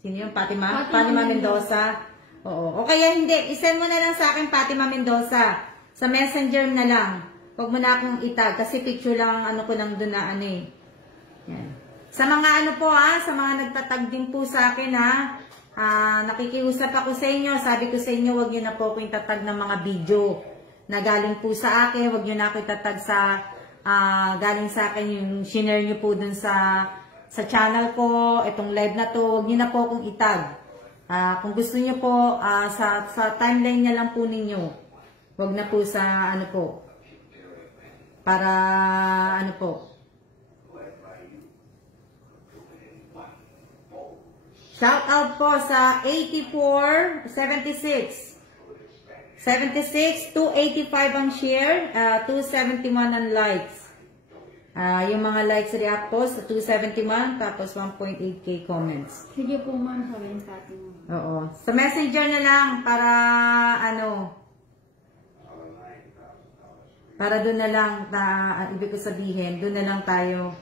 sino yung Fatima? Fatima Mendoza. Oo. O kaya hindi, isend mo na lang sa akin, Fatima Mendoza. Sa messenger na lang. Huwag mo na akong itag, kasi picture lang ang ko lang doon na Yan. Sa mga sa mga nagtatag din po sa akin nakikiusap ako sa inyo. Sabi ko sa inyo, huwag nyo na po ako itatag ng mga video na galing po sa akin. Huwag nyo na ako itatag sa galing sa akin yung share nyo po dun sa channel ko. Itong live na to, huwag nyo na po akong itag. Kung gusto nyo po, sa timeline niya lang po ninyo. Huwag na po sa para po. Shout out po sa 84, 76. 76, 285 ang share, 271 ang likes. Yung mga likes react post, 271, tapos 1.8k comments. Sige po ma'am, sabihin sa atin. Oo. Sa messenger na lang, para para doon na lang, ibig ko sabihin, doon na lang tayo,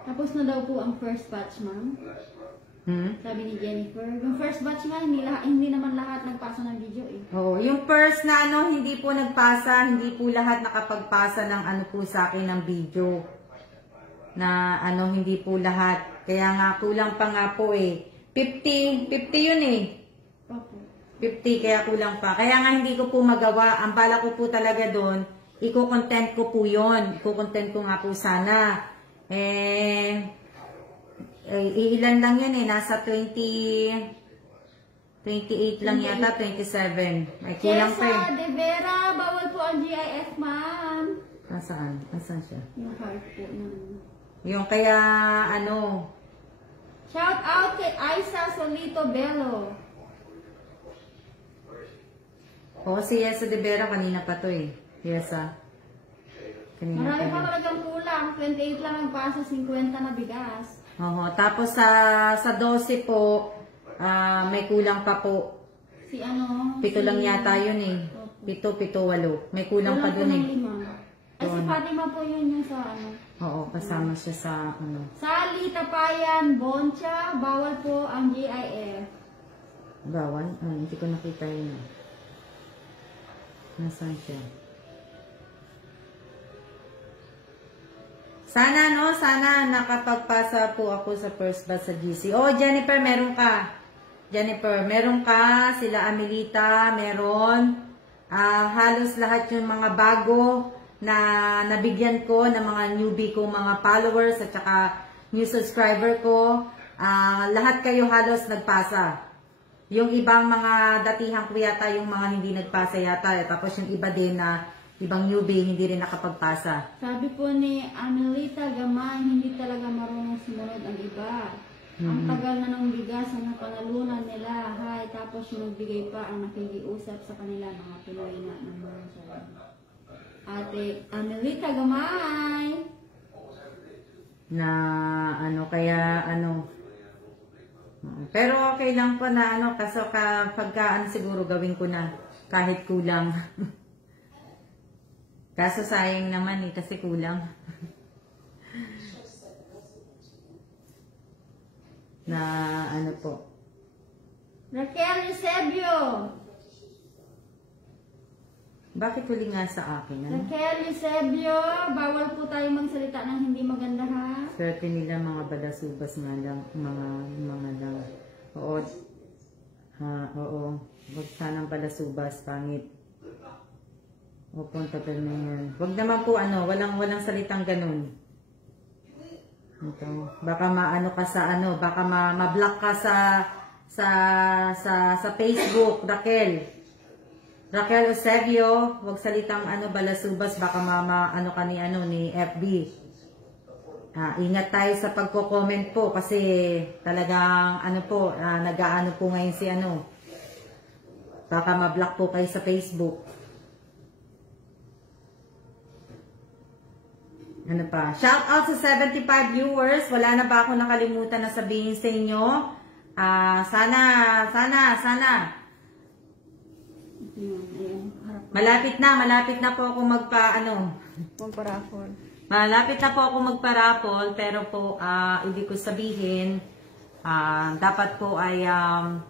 Tapos na daw po ang first batch, ma'am. Sabi ni Jennifer. Yung first batch nga, hindi naman lahat nagpasa ng video eh. Oo, yung first na hindi po nagpasa, hindi po lahat nakapagpasa ng po sa akin ng video. Na hindi po lahat. Kaya nga, kulang pa nga po 50 yun 50, kaya kulang pa. Kaya nga hindi ko po magawa. Ang bala ko po talaga doon, i-content ko po yun. I-content ko nga po sana. Ilan lang yun nasa 28 lang yata, 27. May kulang pa Jessa De Vera, bawal po ang GIF, ma'am. Nasaan? Nasaan siya? Yung heart po naman. Yung kaya, Shout out kay Aisa Solito Bello. si Yesa De Vera, kanina pa to Yesa. Marami pa talagang kulang. 28 lang ang pasa, 50 na bigas. Oo. Tapos sa 12 po, may kulang pa po. Si 7 lang yata yun 7, 8. May kulang pa dun Ay, si Fatima po yun yung sa Oo, kasama siya sa Sally Tapayan Boncha, bawal po ang GIF. Bawal? Hindi ko nakita yun. Nasaan siya? Sana sana nakapagpasa po ako sa first batch sa GC. Jennifer, meron ka. Jennifer, meron ka. Sila Amelita, meron. Halos lahat yung mga bago na nabigyan ko ng mga newbie ko, mga followers at saka new subscriber ko. Lahat kayo halos nagpasa. Yung ibang mga datihang ko yata, yung mga hindi nagpasa yata. Tapos yung iba din na ibang newbie, hindi rin nakapagpasa. Sabi po ni Amelita Gamay, hindi talaga marunong sumunod ang iba. Ang tagal na ng bigas ang napanalunan nila. Tapos yung nagbigay pa ang nakikiusap sa kanila, mga Pinoy na naman siya. Ate Amelita Gamay. Na pero okay lang po na kasi pagka siguro gawin ko na kahit kulang. Kaso sayang naman kasi kulang. Na po. Raquel Eusebio. Bakit huli nga sa akin? Raquel Eusebio, bawal po tayo magsalita ng hindi maganda ha. Swerte nila mga balasubas nga lang. Mga lang. Oo. Oo. Huwag sanang balasubas. Pangit. Opo, tagal na yan. Huwag naman po walang salitang ganun. Ito. Baka ka sa baka ma-block ka sa Facebook, Raquel. Raquel Eusebio, huwag salitang balasubas, baka ka ni FB. Ingat tayo sa pagko-comment po kasi talagang nag-aano po ngayon si baka ma-block po kayo sa Facebook. Ano pa? Shout out sa 75 viewers. Wala na ba ako nakalimutan na sabihin sa inyo? Sana. Malapit na po ako Malapit na po ako magparapol, pero po, ibig ko sabihin, dapat po ay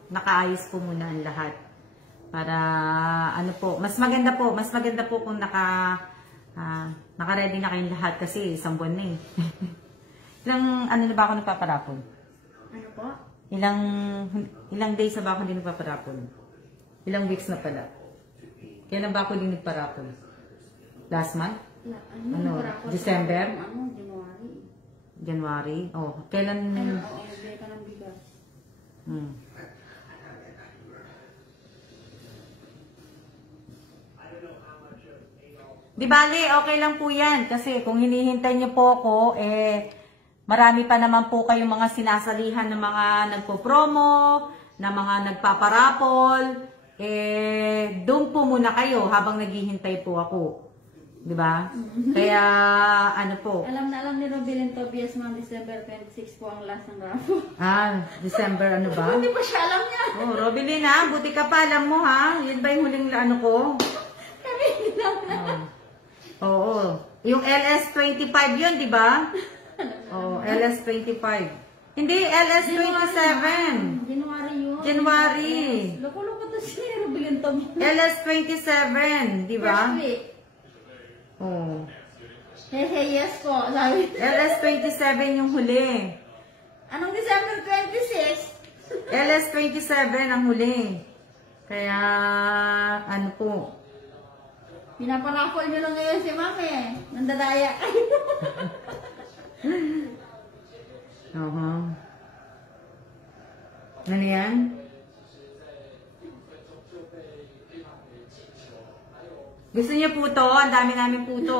nakaayos po muna ang lahat. Para, mas maganda po kung naka-ready na kayong lahat kasi isang buwan na eh. Ilang, na ba ako nagpaparapol? Ano po? Ilang days na ba ako hindi nagpaparapol? Ilang weeks na pala? Kaya na ba ako hindi nagparapol? Last month? December? January? Oh, kailan? bigay ka ng bigas. Di bali, okay lang po yan. Kasi kung hinihintay niyo po ako, marami pa naman po kayong mga sinasalihan ng mga nagpo-promo, na mga nagpaparapol. Doon po muna kayo habang naghihintay po ako. Di ba? Kaya, Alam ni Robilin Tobias, mga December 26 po ang last ng raffle. December ba? Hindi pa siya alam niya. Oh, Robilin buti ka pa, alam mo Yan ba yung huling ko? Kami hindi lang na. Oo. Yung LS25 yun, di ba? Oh, LS25. Hindi, LS27. January yun. January. Loko-loko to si Robilin Tobias. LS27, di ba? First week. Oh. Hey, yes po. Sabi. LS27 yung huli. Anong December 26? LS27 ang huli. Kaya, po. Pinapalakol niyo lang ngayon si Mami. Nandadaya kayo. Ano yan? Gusto niyo puto? Ang dami namin puto.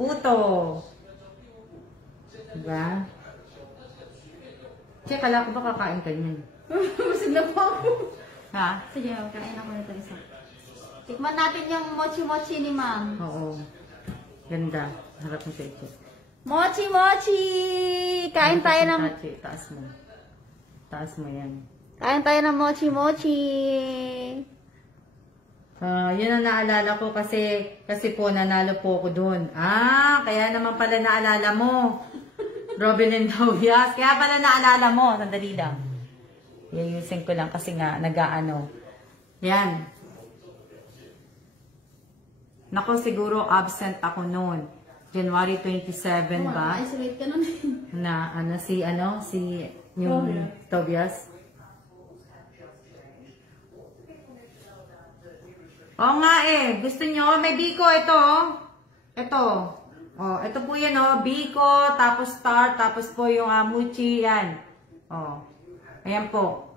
Puto. Diba? Check, kala ko ba kakain ka niyan? Busog na po ako. Ha? Sige, kain ako nito isa. Tikman natin yung mochi-mochi ni Ma'am. Oo. Ganda. Harap mo sa ito. Mochi-mochi! Kain tayo ng... Taas mo. Taas mo yan. Kain tayo ng mochi-mochi. Yun ang naalala ko kasi po nanalo po ako doon. Kaya naman pala naalala mo. Robilin Tobias. Kaya pala naalala mo. Sandali lang. Iayusin ko lang kasi nga nag-aano. Yan. Nako, siguro absent ako noon. January 27 ba? Isolate ka nun. Si yung Tobias. Oo nga gusto nyo, may biko ito. Ito. Ito po yan biko, tapos star, tapos po yung mochi, yan. Ayan po.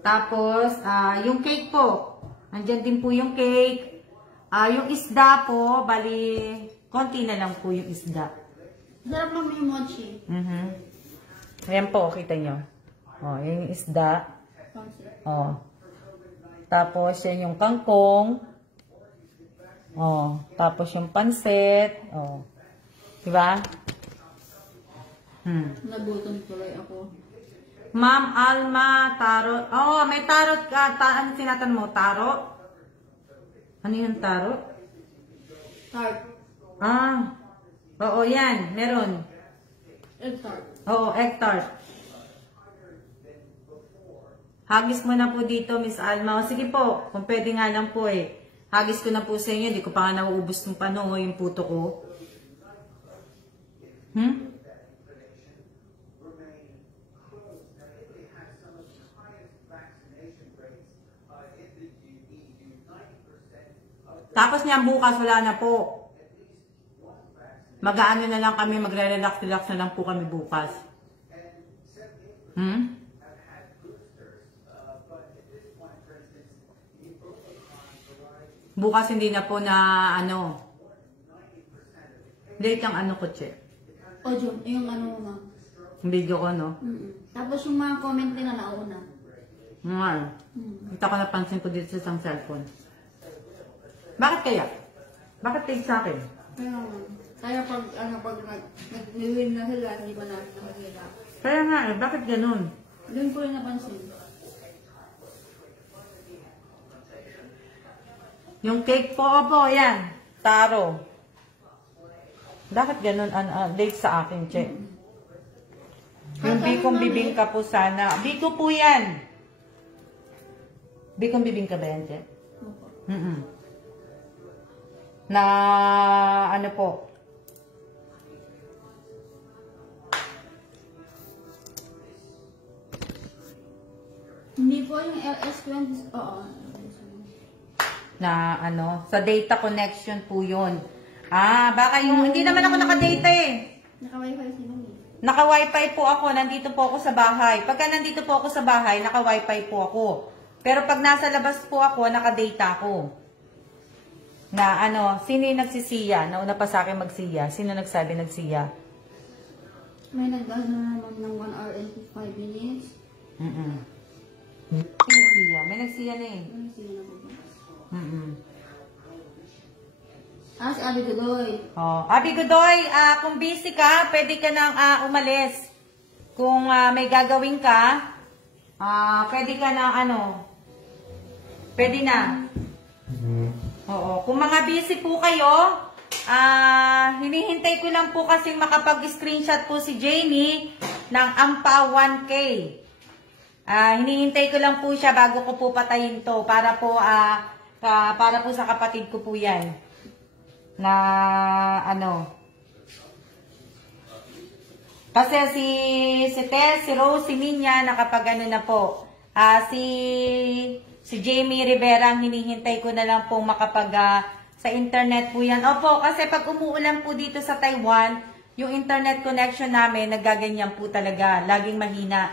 Tapos, yung cake po. Andyan din po yung cake. Yung isda po, bali, konti na lang po yung isda. Sarap naman yung mochi. Ayan po, kita nyo. Yan yung isda. Concept. Tapos, yan yung kangkong. Tapos yung pansit. Diba? Nagutom tuloy ako. Ma'am Alma, tarot. May tarot ka. Ano sinatan mo? Tarot? Ano yung tarot? Tart. Oo, yan. Meron. Egg tart. Oo, egg tart. Hagis mo na po dito, Miss Alma. Sige po, kung pwede nga lang po Hagis ko na po sa inyo. Hindi ko pa nga nauubos ng yung puto ko. Tapos niyan bukas, wala na po. Mag-aano na lang kami, magre-relax na lang po kami bukas. Bukas hindi na po na late ang kotse. Jun, yung mo. Video ko, no? Tapos yung mga comment din na nauna. Kita ko napansin ko dito sa isang cellphone. Bakit kaya? Bakit late sa akin? Kaya pag nag-win na sila, hindi pa natin nakakita. Kaya nga eh, bakit ganun? Doon ko rin napansin. Yung cake po, opo, yan. Taro. Bakit ganun late sa akin, che? Yung bikong bibingka po sana. Biko po yan. Bikong bibingka ba yan, che? Na ano po? Hindi po yung LS20. Oo. Na ano, sa data connection po yun. Baka yung, hindi naman ako nakadata eh. Naka-wifi si Mami. Naka-wifi po ako, nandito po ako sa bahay. Pagka nandito po ako sa bahay, naka-wifi po ako. Pero pag nasa labas po ako, naka-data ako. Na ano, sino yung nagsisiya? Nauna pa sa akin magsiya. Sino nagsabi nagsiya? May nag-ano naman ng 1 hour and 5 minutes. Nagsiya. May nagsiya na eh. Ano sila na po ba? Si Abby Godoy. Oh, Abby Godoy, kung busy ka, pwede ka nang umalis. Kung may gagawin ka, pwede ka na pwede na. Oo, kung mga busy po kayo, hinihintay ko lang po kasi makapag-screenshot po si Jamie ng AMPA 1K. Hinihintay ko lang po siya bago ko po patayin to para po sa kapatid ko po yan. Na kasi si Tess, si Rose, si Minya nakapag na po. Si Jamie Rivera ang hinihintay ko na lang po makapag sa internet po yan. Opo, kasi pag umuulan po dito sa Taiwan, yung internet connection namin nagaganyan po talaga, laging mahina.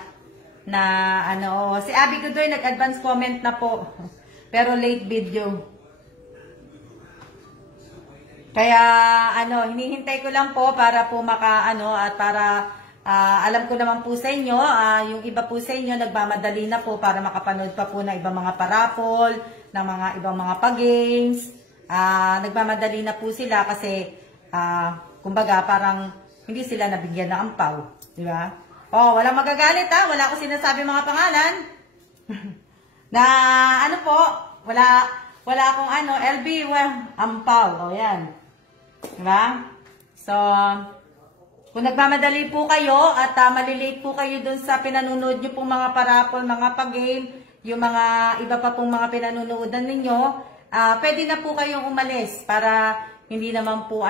Na si Abby Godoy nag-advance comment na po. Pero late video. Kaya hinihintay ko lang po para po at para alam ko naman po sa inyo, yung iba po sa inyo nagmamadali na po para makapanood pa po ng ibang mga parapol, ng mga ibang mga pa-games. Nagmamadali na po sila kasi kumbaga parang hindi sila nabigyan ng ampaw, di ba? Oh, walang magagalit wala ko sinasabi mga pangalan. Na wala akong LB, ampaw. O yan. Diba? So, kung nagmamadali po kayo at malilate po kayo dun sa pinanonood nyo pong mga parapol, mga pag-game, yung mga iba pa pong mga pinanonoodan ninyo, pwede na po kayong umalis para hindi naman po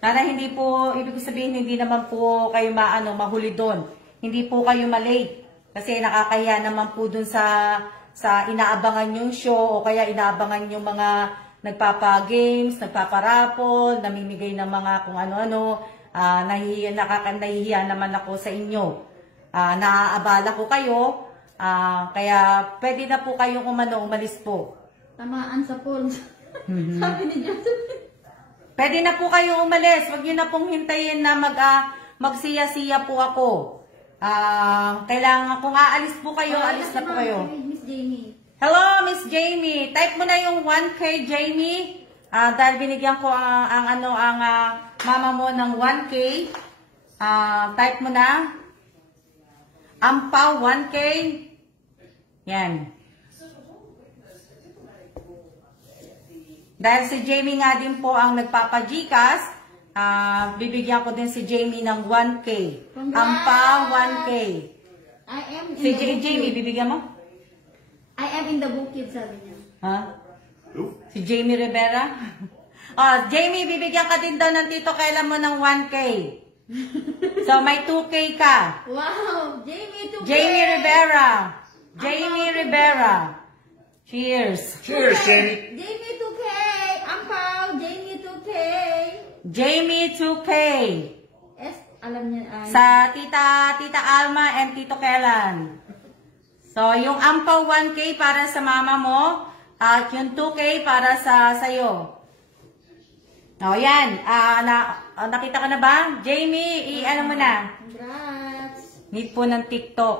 para hindi po, ibig sabihin, hindi naman po kayo mahuli doon. Hindi po kayo malate. Kasi nakakaya naman po dun sa inaabangan yung show o kaya inaabangan yung mga nagpapa-games, nagpaparapol, namimigay ng mga kung ano-ano. Nahihiya naman ako sa inyo. Naaabala ko kayo. Kaya pwede na po kayong umalis po. Tamaan sa pool. Sabi ni Josephine. Pwede na po kayong umalis. Huwag nyo na pong hintayin na magsiya-siya po ako. Kailangan kung aalis po kayo, alis na po kayo. Miss Jamie. Hello, Miss Jamie. Type mo na yung 1K, Jamie. Dahil binigyan ko ang mama mo ng 1K. Type mo na. Ampaw, 1K. Yan. Dahil si Jamie nga din po ang nagpapa-Gcash, bibigyan ko din si Jamie ng 1K. Ampaw, 1K. I am in Si the Jamie, bibigyan mo? I am in the bukid, sabi niya. Ha? Si Jamie Rivera? Jamie, bibigyan ka din daw ng Tito Kela mo ng 1K. So, may 2K ka. Wow! Jamie, 2K! Jamie Rivera. Jamie Rivera. Cheers. Cheers, Jamie. Jamie, 2K! Ampaw! Jamie, 2K! Jamie 2K. Alam niya Sa Tita Alma and Tito Kelan. So, yung ampaw 1K para sa mama mo at yung 2K para sa'yo. O, yan. Nakita ka na ba? Jamie, ano mo na? Congrats! Need po ng TikTok.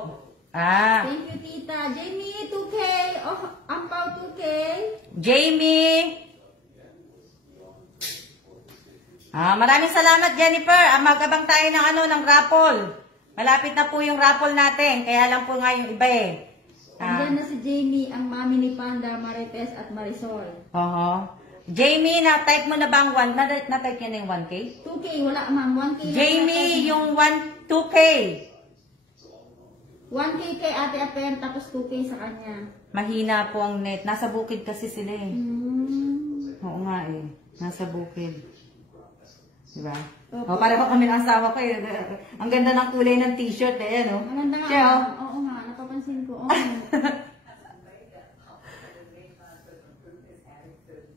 Thank you, Tita. Jamie, 2K! Oh, ampaw 2K. Jamie. Maraming salamat, Jennifer. Mag-abang tayo ng ng raffle. Malapit na po yung raffle natin. Kaya lang po nga yung iba eh. Andyan na si Jamie, ang mami ni Panda, Marites at Marisol. Jamie, na-type mo na ba ang 1? Na-type niya na yung 1K? 2K, wala ma'am. 1K. Jamie, yung 2K. 1K kay Ate Apen, tapos 2K sa kanya. Mahina po ang net. Nasa bukid kasi sila eh. Oo nga eh. Nasa bukid. Diba? Pareho kami ng asawa ko eh. Ang ganda ng kulay ng t-shirt eh. Ano? Ang ganda nga. Siya, Oo nga, napapansin ko.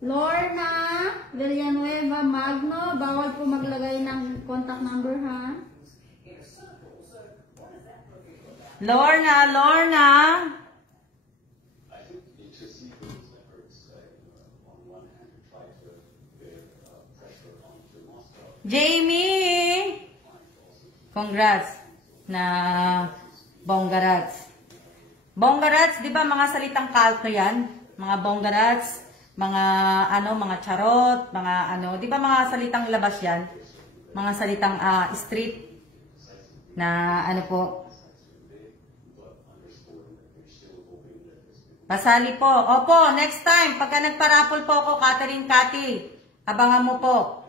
Lorna Villanueva Magno, bawal po maglagay ng contact number ha. Lorna. Jamie! Congrats na Bonggarats. Bonggarats, di ba mga salitang kalto yan? Mga Bonggarats, mga mga charot, mga di ba mga salitang labas yan? Mga salitang street na po. Pasali po. Opo, next time, pagka nagparapol po ako, Catherine Cathy, abangan mo po.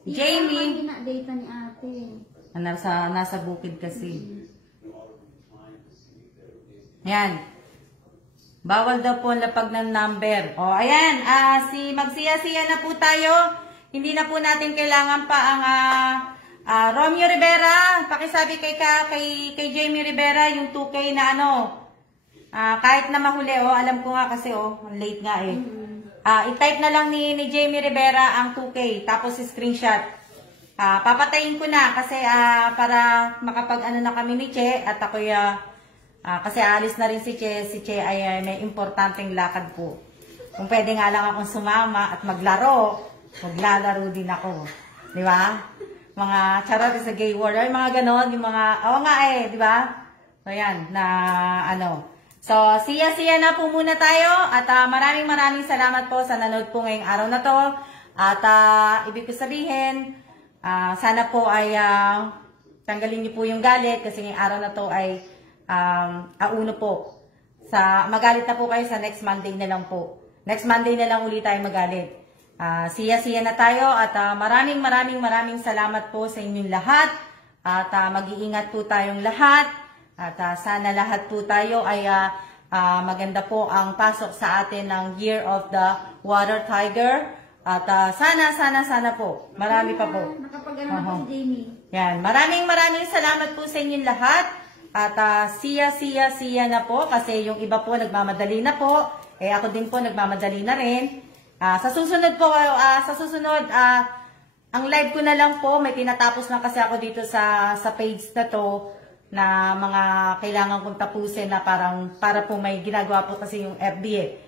Jamie. Data ni ate. Nasa bukid kasi. Yan. Bawal daw po lapag ng number. Ayan. Magsiya-siya na po tayo. Hindi na po natin kailangan pa ang Romeo Rivera. Pakisabi kay Jamie Rivera yung 2K na kahit na mahuli. Alam ko nga kasi late nga eh. I-type na lang ni Jamie Rivera ang 2K, tapos screenshot. Papatayin ko na kasi para makapag na kami ni Che at ako kasi alis na rin si Che. Si Che ay may importanteng lakad po. Kung pwede nga lang akong sumama at maglalaro din ako. Di ba? Mga charot sa gay world, ay mga ganon, yung mga, di ba? So yan, So, siya na po muna tayo at maraming salamat po sa nanood po ngayong araw na to. At ibig ko sabihin, sana po ay tanggalin niyo po yung galit kasi ngayong araw na to ay auno po. Magalit na po kayo sa next Monday na lang po. Next Monday na lang ulit tayo magalit. Siya na tayo at maraming salamat po sa inyong lahat. At mag-iingat po tayong lahat. At sana lahat po tayo ay maganda po ang pasok sa atin ng Year of the Water Tiger. At sana po. Marami pa po. Nakapag-aral po si Jamie. Yan. Maraming salamat po sa inyong lahat. At siya na po. Kasi yung iba po nagmamadali na po. Ako din po nagmamadali na rin. Sa susunod po, ang live ko na lang po. May tinatapos lang kasi ako dito sa page na to. Na mga kailangan kong tapusin na para po may ginagawa po kasi yung FB eh.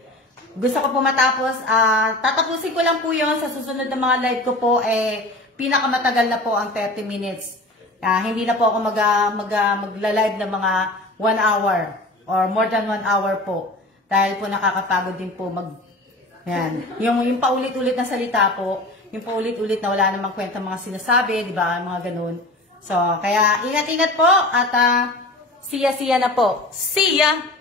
Gusto ko po matapos, tatapusin ko lang po yun sa susunod na mga live ko po pinakamatagal na po ang 30 minutes. Hindi na po ako magla-live ng mga 1 hour or more than 1 hour po. Dahil po nakakapagod din po yan. Yung paulit-ulit na salita po, yung paulit-ulit na wala namang kwenta mga sinasabi, di ba? Mga ganun. So, kaya ingat-ingat po at siya na po. See ya!